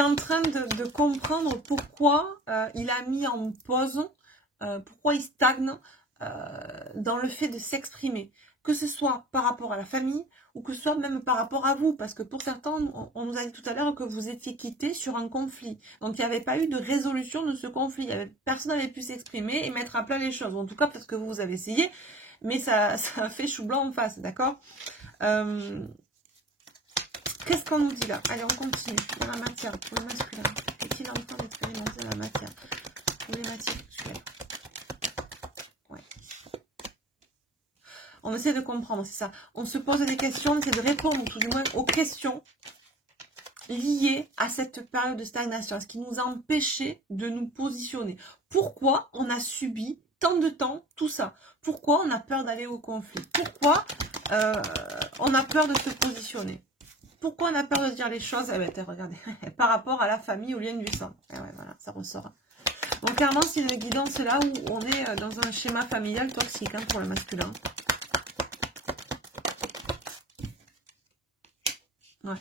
en train de comprendre pourquoi il a mis en pause, pourquoi il stagne dans le fait de s'exprimer. Que ce soit par rapport à la famille ou que ce soit même par rapport à vous. Parce que pour certains, on nous a dit tout à l'heure que vous étiez quittés sur un conflit. Donc il n'y avait pas eu de résolution de ce conflit. Personne n'avait pu s'exprimer et mettre à plat les choses. En tout cas, parce que vous avez essayé, mais ça a fait chou blanc en face, d'accord? Qu'est-ce qu'on nous dit là? Allez, on continue. Dans la matière, pour le masculin. Qu'est-il en train d'expérimenter dans la matière? Problématique sexuelle. Ouais. On essaie de comprendre, c'est ça. On se pose des questions, on essaie de répondre tout du moins aux questions liées à cette période de stagnation, ce qui nous a empêché de nous positionner. Pourquoi on a subi tant de temps tout ça? Pourquoi on a peur d'aller au conflit? Pourquoi on a peur de se positionner? Pourquoi on a peur de dire les choses? Eh ben, regardez, par rapport à la famille, au lien du sang. Eh ouais, voilà, ça ressort. Donc clairement, c'est une guidance là où on est dans un schéma familial toxique pour le masculin. Ouais.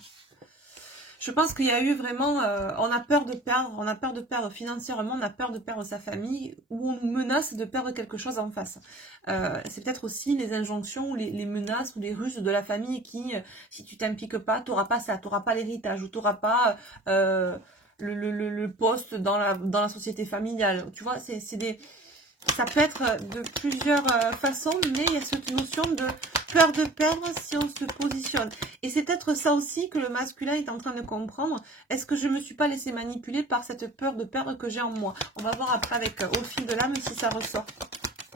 Je pense qu'il y a eu vraiment, on a peur de perdre financièrement, on a peur de perdre sa famille, ou on nous menace de perdre quelque chose en face. C'est peut-être aussi les injonctions, ou les menaces, ou les ruses de la famille qui, si tu t'impliques pas, tu n'auras pas ça, tu n'auras pas l'héritage, ou tu n'auras pas le poste dans la société familiale. Tu vois, ça peut être de plusieurs façons, mais il y a cette notion de peur de perdre si on se positionne. Et c'est peut-être ça aussi que le masculin est en train de comprendre. Est-ce que je ne me suis pas laissé manipuler par cette peur de perdre que j'ai en moi? On va voir après avec au fil de l'âme si ça ressort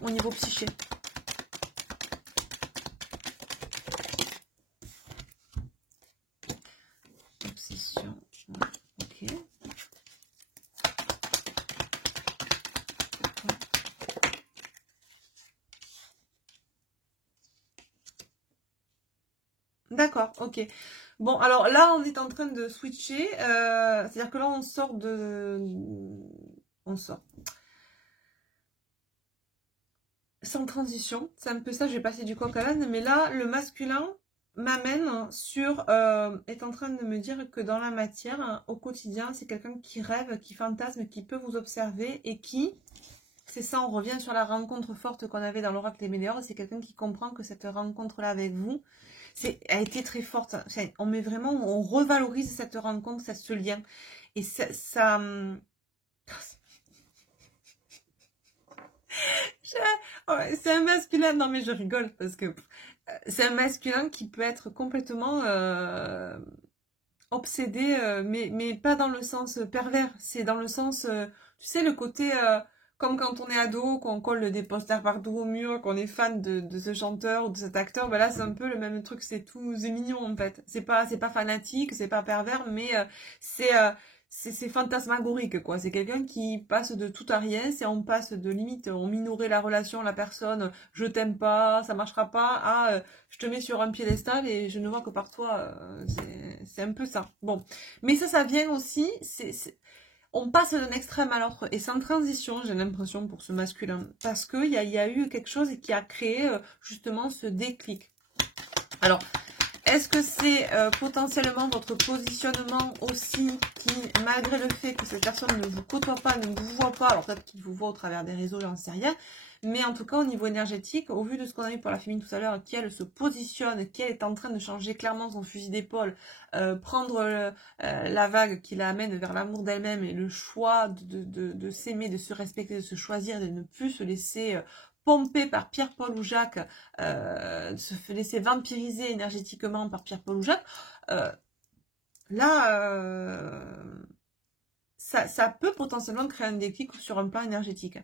au niveau psyché. Obsession. Ok. D'accord, ok. Bon, alors là, on est en train de switcher. C'est-à-dire que là, on sort de... On sort. Sans transition. C'est un peu ça, je vais passer du coq à l'âne. Mais là, le masculin m'amène sur... est en train de me dire que dans la matière, hein, au quotidien, c'est quelqu'un qui rêve, qui fantasme, qui peut vous observer et qui... C'est ça, on revient sur la rencontre forte qu'on avait dans l'oracle des Méléores. C'est quelqu'un qui comprend que cette rencontre-là avec vous, a été très forte. On met vraiment, on revalorise cette rencontre, ce lien. Et ça c'est un masculin. Non mais je rigole parce que c'est un masculin qui peut être complètement obsédé, mais pas dans le sens pervers. C'est dans le sens, tu sais, le côté... comme quand on est ado, qu'on colle des posters partout au mur, qu'on est fan de ce chanteur ou de cet acteur, ben là c'est un peu le même truc, c'est mignon en fait. C'est pas fanatique, c'est pas pervers, mais c'est fantasmagorique quoi. C'est quelqu'un qui passe de tout à rien, on passe de limite, on minorait la relation, la personne, je t'aime pas, ça marchera pas, à je te mets sur un piédestal et je ne vois que par toi. C'est un peu ça. Bon, mais ça vient aussi, on passe d'un extrême à l'autre et sans transition, j'ai l'impression, pour ce masculin. Parce qu'il y a eu quelque chose qui a créé justement ce déclic. Alors, est-ce que c'est potentiellement votre positionnement aussi qui, malgré le fait que cette personne ne vous côtoie pas, ne vous voit pas, alors peut-être qu'il vous voit au travers des réseaux, j'en sais rien, mais en tout cas au niveau énergétique, au vu de ce qu'on a vu pour la féminine tout à l'heure, qui elle se positionne, qui elle est en train de changer clairement son fusil d'épaule, prendre la vague qui la amène vers l'amour d'elle-même et le choix de s'aimer, de se respecter, de se choisir, de ne plus se laisser... pompé par Pierre, Paul ou Jacques, se laisser vampiriser énergétiquement par Pierre, Paul ou Jacques, ça peut potentiellement créer un déclic sur un plan énergétique.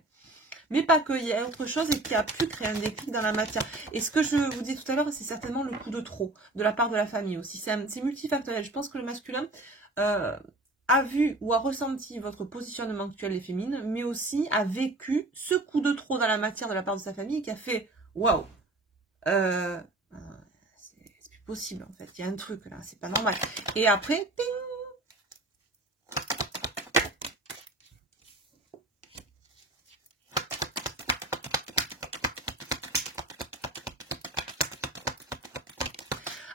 Mais pas que, il y a autre chose et qui a pu créer un déclic dans la matière. Et ce que je vous dis tout à l'heure, c'est certainement le coup de trop de la part de la famille aussi. C'est multifactoriel. Je pense que le masculin a vu ou a ressenti votre positionnement actuel et féminin, mais aussi a vécu ce coup de trop dans la matière de la part de sa famille qui a fait waouh, c'est plus possible en fait. Il y a un truc là, c'est pas normal. Et après, ping.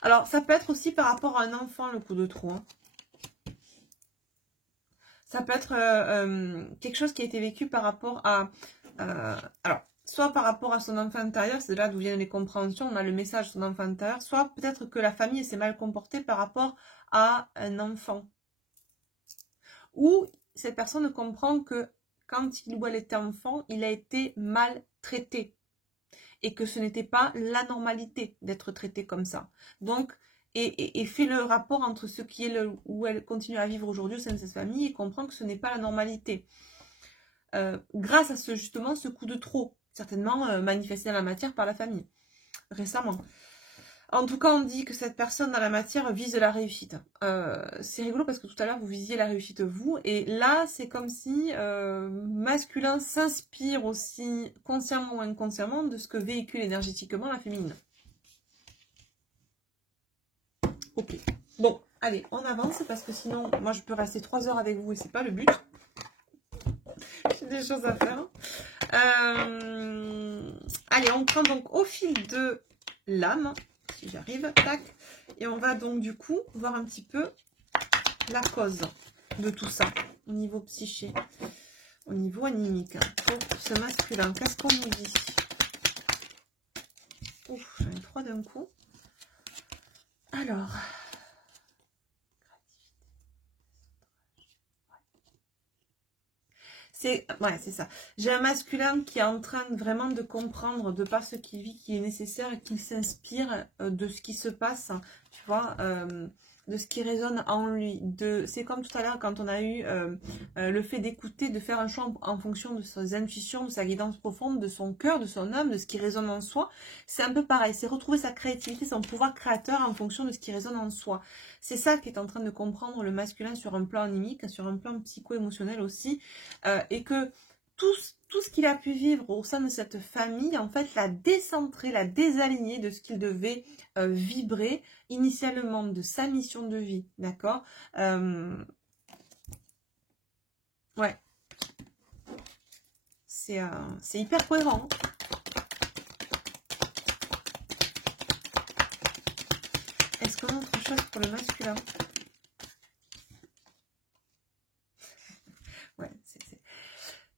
Alors, ça peut être aussi par rapport à un enfant, le coup de trop. Hein. Ça peut être quelque chose qui a été vécu par rapport à... alors, soit par rapport à son enfant intérieur, c'est là d'où viennent les compréhensions, on a le message de son enfant intérieur, soit peut-être que la famille s'est mal comportée par rapport à un enfant. Ou cette personne comprend que quand il ou elle était enfant, il a été maltraité. Et que ce n'était pas la normalité d'être traité comme ça. Donc, et fait le rapport entre ce qui est où elle continue à vivre aujourd'hui au sein de cette famille et comprend que ce n'est pas la normalité. Grâce à justement ce coup de trop, certainement manifesté dans la matière par la famille, récemment. En tout cas, on dit que cette personne dans la matière vise la réussite. C'est rigolo parce que tout à l'heure, vous visiez la réussite vous. Et là, c'est comme si masculin s'inspire aussi, consciemment ou inconsciemment, de ce que véhicule énergétiquement la féminine. Ok. Bon, allez, on avance parce que sinon, moi, je peux rester 3 heures avec vous et c'est pas le but. J'ai des choses à faire. Allez, on prend donc au fil de l'âme. Si j'arrive, tac, et on va donc du coup voir un petit peu la cause de tout ça au niveau psyché, au niveau animique pour ce masculin. Qu'est-ce qu'on nous dit? Ouf, j'en ai 3 d'un coup. Alors, c'est ça. J'ai un masculin qui est en train vraiment de comprendre de par ce qu'il vit, qui est nécessaire et qui s'inspire de ce qui se passe, tu vois, de ce qui résonne en lui. C'est comme tout à l'heure quand on a eu le fait d'écouter, de faire un choix en fonction de ses intuitions, de sa guidance profonde, de son cœur, de son âme, de ce qui résonne en soi. C'est un peu pareil, c'est retrouver sa créativité, son pouvoir créateur en fonction de ce qui résonne en soi. C'est ça qu'est en train de comprendre le masculin sur un plan animique, sur un plan psycho-émotionnel aussi, et que tout ce qu'il a pu vivre au sein de cette famille, en fait, l'a décentré, l'a désaligné de ce qu'il devait vibrer initialement, de sa mission de vie, d'accord. Ouais. C'est hyper cohérent. Est-ce qu'on a autre chose pour le masculin? Ouais,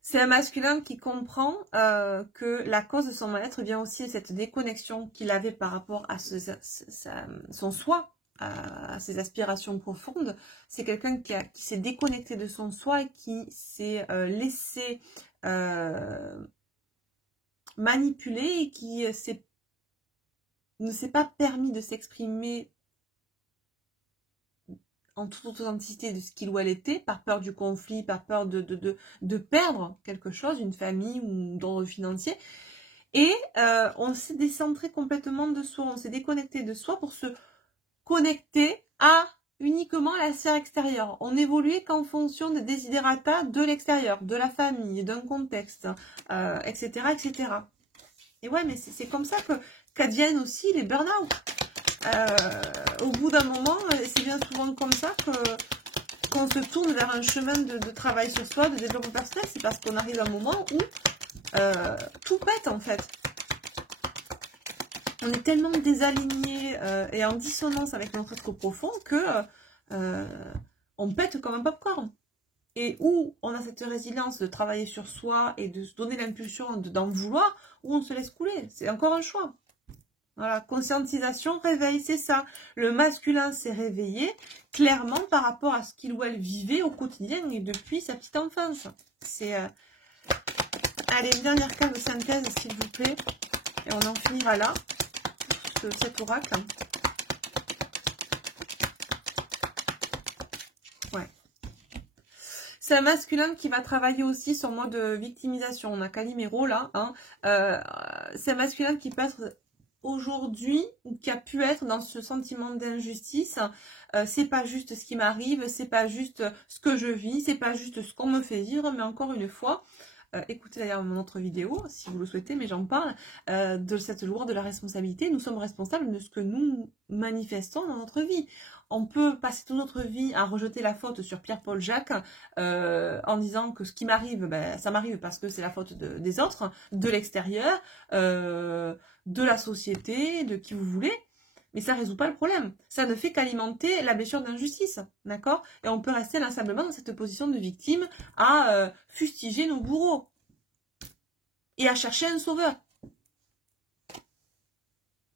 c'est un masculin qui comprend que la cause de son mal-être vient aussi de cette déconnexion qu'il avait par rapport à son soi, à ses aspirations profondes. C'est quelqu'un qui s'est déconnecté de son soi et qui s'est laissé manipuler et qui ne s'est pas permis de s'exprimer en toute authenticité de ce qu'il ou elle était, par peur du conflit, par peur de perdre quelque chose, une famille ou d'ordre financier. Et on s'est décentré complètement de soi, on s'est déconnecté de soi pour se connecter à uniquement la sphère extérieure. On n'évoluait qu'en fonction des desiderata de l'extérieur, de la famille, d'un contexte, etc., etc. Et ouais, mais c'est comme ça qu'adviennent aussi les burn-out. Au bout d'un moment, c'est bien souvent comme ça qu'on se tourne vers un chemin de travail sur soi, de développement personnel. C'est parce qu'on arrive à un moment où tout pète en fait. On est tellement désaligné et en dissonance avec notre être profond que on pète comme un popcorn. Et où on a cette résilience de travailler sur soi et de se donner l'impulsion d'en vouloir, ou on se laisse couler. C'est encore un choix. Voilà, conscientisation, réveil, c'est ça. Le masculin s'est réveillé clairement par rapport à ce qu'il ou elle vivait au quotidien et depuis sa petite enfance. C'est allez, une dernière carte de synthèse, s'il vous plaît. Et on en finira là, cet oracle. Ouais. C'est un masculin qui va travailler aussi sur mode victimisation. On a Calimero là. Hein. C'est un masculin qui peut être aujourd'hui, ou qui a pu être dans ce sentiment d'injustice. C'est pas juste ce qui m'arrive, c'est pas juste ce que je vis, c'est pas juste ce qu'on me fait vivre, mais encore une fois, écoutez d'ailleurs mon autre vidéo, si vous le souhaitez, mais j'en parle, de cette loi de la responsabilité. Nous sommes responsables de ce que nous manifestons dans notre vie. On peut passer toute notre vie à rejeter la faute sur Pierre-Paul Jacques en disant que ce qui m'arrive, ben, ça m'arrive parce que c'est la faute des autres, de l'extérieur, de la société, de qui vous voulez. Mais ça ne résout pas le problème. Ça ne fait qu'alimenter la blessure d'injustice, d'accord? Et on peut rester inlassablement dans cette position de victime à fustiger nos bourreaux et à chercher un sauveur.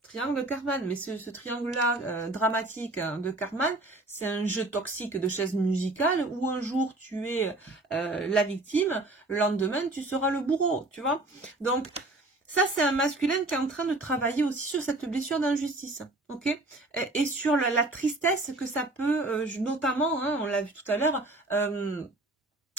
Triangle Karman, mais ce triangle-là dramatique de Karman, c'est un jeu toxique de chaise musicale où un jour tu es la victime, le lendemain tu seras le bourreau, tu vois? Donc, ça, c'est un masculin qui est en train de travailler aussi sur cette blessure d'injustice, ok? Et sur la tristesse que ça peut, notamment, hein, on l'a vu tout à l'heure,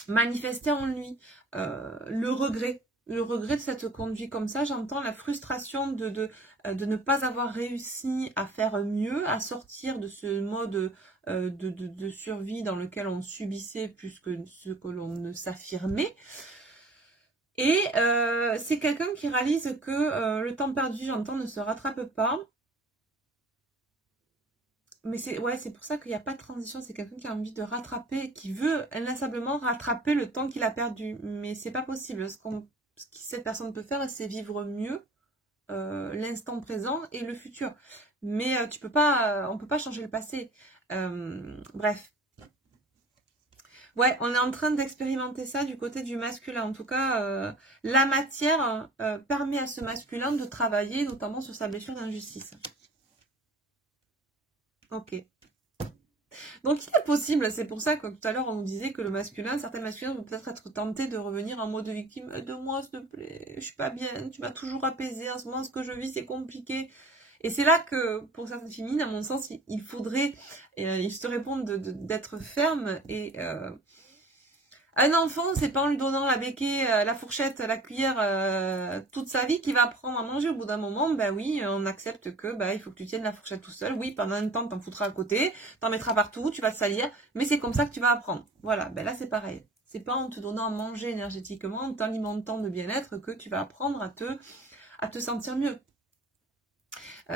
manifester en lui. Le regret de cette conduite comme ça, j'entends la frustration de ne pas avoir réussi à faire mieux, à sortir de ce mode de survie dans lequel on subissait plus que ce que l'on ne s'affirmait. Et c'est quelqu'un qui réalise que le temps perdu, j'entends, ne se rattrape pas. Mais c'est pour ça qu'il n'y a pas de transition. C'est quelqu'un qui a envie de rattraper, qui veut inlassablement rattraper le temps qu'il a perdu. Mais c'est pas possible. Ce que cette personne peut faire, c'est vivre mieux l'instant présent et le futur. Mais on peut pas changer le passé. Bref. Ouais, on est en train d'expérimenter ça du côté du masculin. En tout cas, la matière permet à ce masculin de travailler notamment sur sa blessure d'injustice. Ok. Donc il est possible, c'est pour ça que tout à l'heure on nous disait que le masculin, certains masculins vont peut-être être tentés de revenir en mode victime. Aide-moi s'il te plaît, je suis pas bien, tu m'as toujours apaisé, en ce moment ce que je vis c'est compliqué. Et c'est là que, pour certaines féminines, à mon sens, il faudrait, il se répondre d'être ferme et... un enfant, c'est pas en lui donnant la béquille, la fourchette, la cuillère toute sa vie qu'il va apprendre à manger. Au bout d'un moment, ben oui, on accepte que il faut que tu tiennes la fourchette tout seul. Oui, pendant un temps, t'en foutras à côté, t'en mettras partout, tu vas te salir, mais c'est comme ça que tu vas apprendre. Voilà, ben là c'est pareil. C'est pas en te donnant à manger énergétiquement, en t'alimentant de bien-être que tu vas apprendre à te sentir mieux.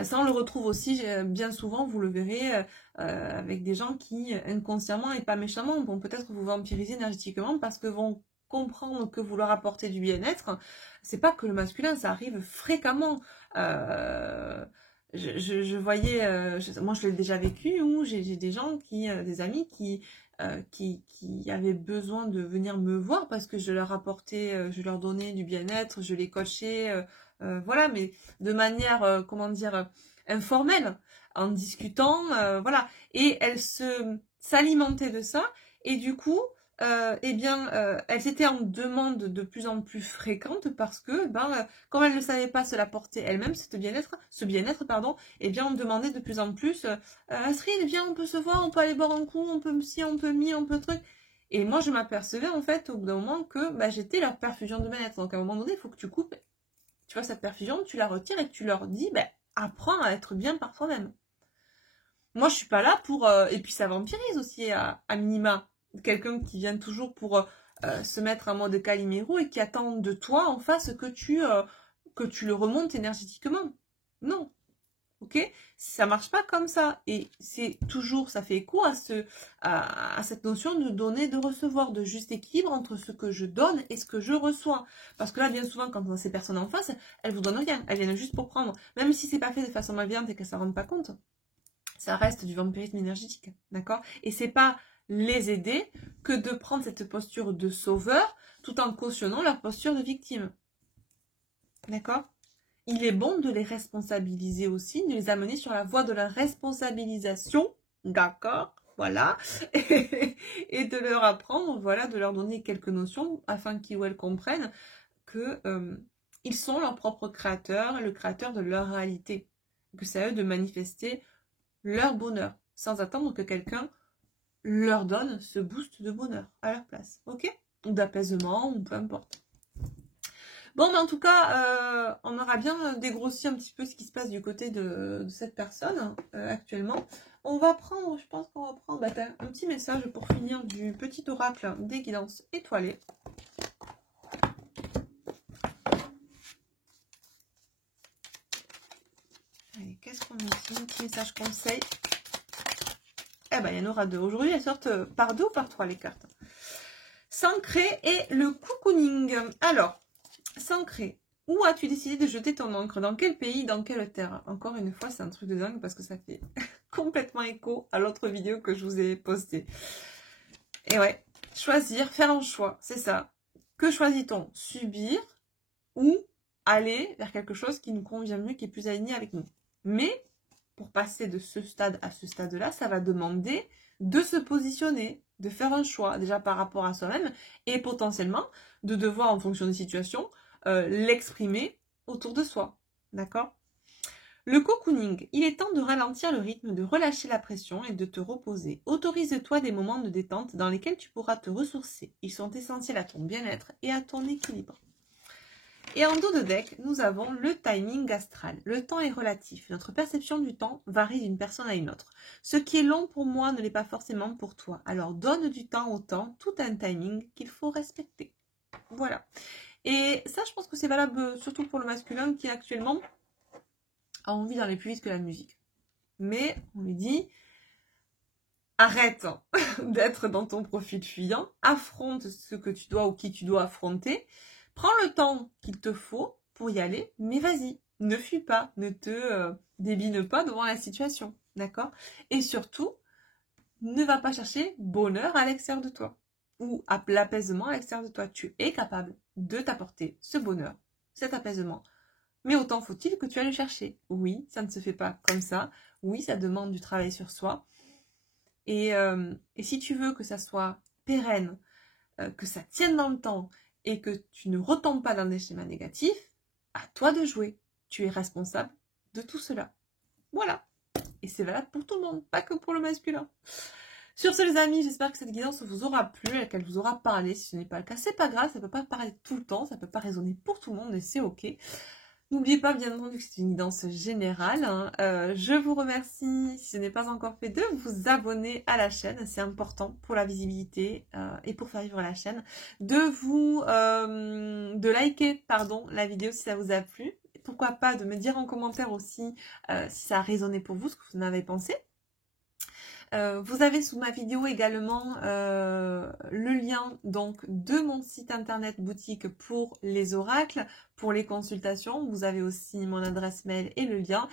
Ça, on le retrouve aussi bien souvent, vous le verrez, avec des gens qui, inconsciemment et pas méchamment, vont peut-être vous vampiriser énergétiquement parce que vont comprendre que vous leur apportez du bien-être. C'est pas que le masculin, ça arrive fréquemment. Je voyais, moi je l'ai déjà vécu, où j'ai des gens des amis qui avaient besoin de venir me voir parce que je leur apportais, je leur donnais du bien-être, je les coachais, voilà, mais de manière, comment dire, informelle, en discutant, voilà. Et elles s'alimentaient de ça, et du coup, eh bien, elles étaient en demande de plus en plus fréquente parce que, comme elles ne savaient pas se l'apporter elles-mêmes, ce bien-être, pardon, eh bien, on demandait de plus en plus, Astrid, viens, on peut se voir, on peut aller boire un coup, on peut ci, on peut mi, on peut truc. Et moi, je m'apercevais, en fait, au bout d'un moment, que j'étais leur perfusion de bien-être. Donc, à un moment donné, il faut que tu coupes, tu vois, cette perfusion, tu la retires et tu leur dis, apprends à être bien par toi-même. Moi, je suis pas là pour... et puis, ça vampirise aussi, à minima. Quelqu'un qui vient toujours pour se mettre en mode Calimero et qui attend de toi en face que tu le remontes énergétiquement. Non. Ok? Ça marche pas comme ça. Et c'est toujours, ça fait écho à cette notion de donner, de recevoir, de juste équilibre entre ce que je donne et ce que je reçois. Parce que là, bien souvent, quand on a ces personnes en face, elles vous donnent rien. Elles viennent juste pour prendre. Même si c'est pas fait de façon malveillante et qu'elles s'en rendent pas compte. Ça reste du vampirisme énergétique. D'accord? Et c'est pas les aider que de prendre cette posture de sauveur tout en cautionnant leur posture de victime. D'accord? Il est bon de les responsabiliser aussi, de les amener sur la voie de la responsabilisation, d'accord, voilà, et de leur apprendre, voilà, de leur donner quelques notions afin qu'ils ou elles comprennent que ils sont leurs propres créateurs, le créateur de leur réalité, que c'est à eux de manifester leur bonheur, sans attendre que quelqu'un leur donne ce boost de bonheur à leur place, ok? Ou d'apaisement, ou peu importe. Bon, mais en tout cas, on aura bien dégrossi un petit peu ce qui se passe du côté de cette personne actuellement. On va prendre, je pense qu'on va prendre un petit message pour finir du petit oracle des guidances étoilées. Allez, qu'est-ce qu'on nous dit? Un petit message conseil. Eh ben, il y en aura deux. Aujourd'hui, elles sortent par deux ou par trois, les cartes. S'ancrer et le cocooning. Alors, s'ancrer. Où as-tu décidé de jeter ton encre? Dans quel pays? Dans quelle terre? Encore une fois, c'est un truc de dingue parce que ça fait complètement écho à l'autre vidéo que je vous ai postée. Et ouais, choisir, faire un choix, c'est ça. Que choisit-on? Subir ou aller vers quelque chose qui nous convient mieux, qui est plus aligné avec nous? Mais pour passer de ce stade à ce stade-là, ça va demander de se positionner, de faire un choix, déjà par rapport à soi-même, et potentiellement de devoir, en fonction des situations, l'exprimer autour de soi. D'accord? Le cocooning, il est temps de ralentir le rythme, de relâcher la pression et de te reposer. Autorise-toi des moments de détente dans lesquels tu pourras te ressourcer. Ils sont essentiels à ton bien-être et à ton équilibre. Et en dos de deck, nous avons le timing astral. Le temps est relatif. Notre perception du temps varie d'une personne à une autre. Ce qui est long pour moi ne l'est pas forcément pour toi. Alors donne du temps au temps, tout un timing qu'il faut respecter. Voilà. Et ça, je pense que c'est valable surtout pour le masculin qui actuellement a envie d'aller plus vite que la musique. Mais on lui dit, arrête d'être dans ton profil fuyant, affronte ce que tu dois ou qui tu dois affronter. Prends le temps qu'il te faut pour y aller, mais vas-y, ne fuis pas, ne te débine pas devant la situation, d'accord? Et surtout, ne va pas chercher bonheur à l'extérieur de toi, ou l'apaisement à l'extérieur de toi. Tu es capable de t'apporter ce bonheur, cet apaisement. Mais autant faut-il que tu ailles le chercher. Oui, ça ne se fait pas comme ça. Oui, ça demande du travail sur soi. Et si tu veux que ça soit pérenne, que ça tienne dans le temps, et que tu ne retombes pas dans des schémas négatifs, à toi de jouer. Tu es responsable de tout cela. Voilà. Et c'est valable pour tout le monde, pas que pour le masculin. Sur ce les amis, j'espère que cette guidance vous aura plu, qu'elle vous aura parlé. Si ce n'est pas le cas, c'est pas grave, ça ne peut pas parler tout le temps, ça ne peut pas résonner pour tout le monde et c'est ok. N'oubliez pas bien entendu que c'est une guidance générale, hein. Je vous remercie, si ce n'est pas encore fait, de vous abonner à la chaîne. C'est important pour la visibilité et pour faire vivre la chaîne. De liker pardon, la vidéo si ça vous a plu. Pourquoi pas de me dire en commentaire aussi si ça a résonné pour vous, ce que vous en avez pensé. Vous avez sous ma vidéo également le lien donc de mon site internet boutique pour les oracles, pour les consultations. Vous avez aussi mon adresse mail et le lien.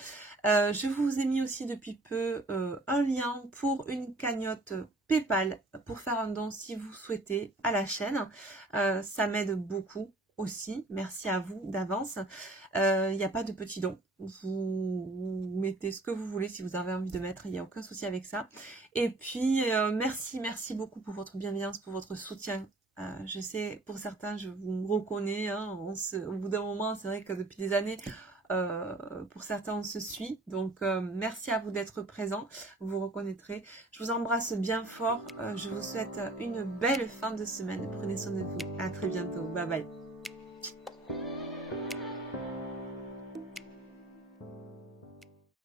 Je vous ai mis aussi depuis peu un lien pour une cagnotte PayPal pour faire un don si vous souhaitez à la chaîne. Ça m'aide beaucoup aussi. Merci à vous d'avance. Il n'y a pas de petits dons. Vous mettez ce que vous voulez si vous avez envie de mettre. Il n'y a aucun souci avec ça. Et puis, merci beaucoup pour votre bienveillance, pour votre soutien. Je sais, pour certains, je vous reconnais. Hein, au bout d'un moment, c'est vrai que depuis des années, pour certains, on se suit. Donc, merci à vous d'être présents. Vous reconnaîtrez. Je vous embrasse bien fort. Je vous souhaite une belle fin de semaine. Prenez soin de vous. À très bientôt. Bye bye.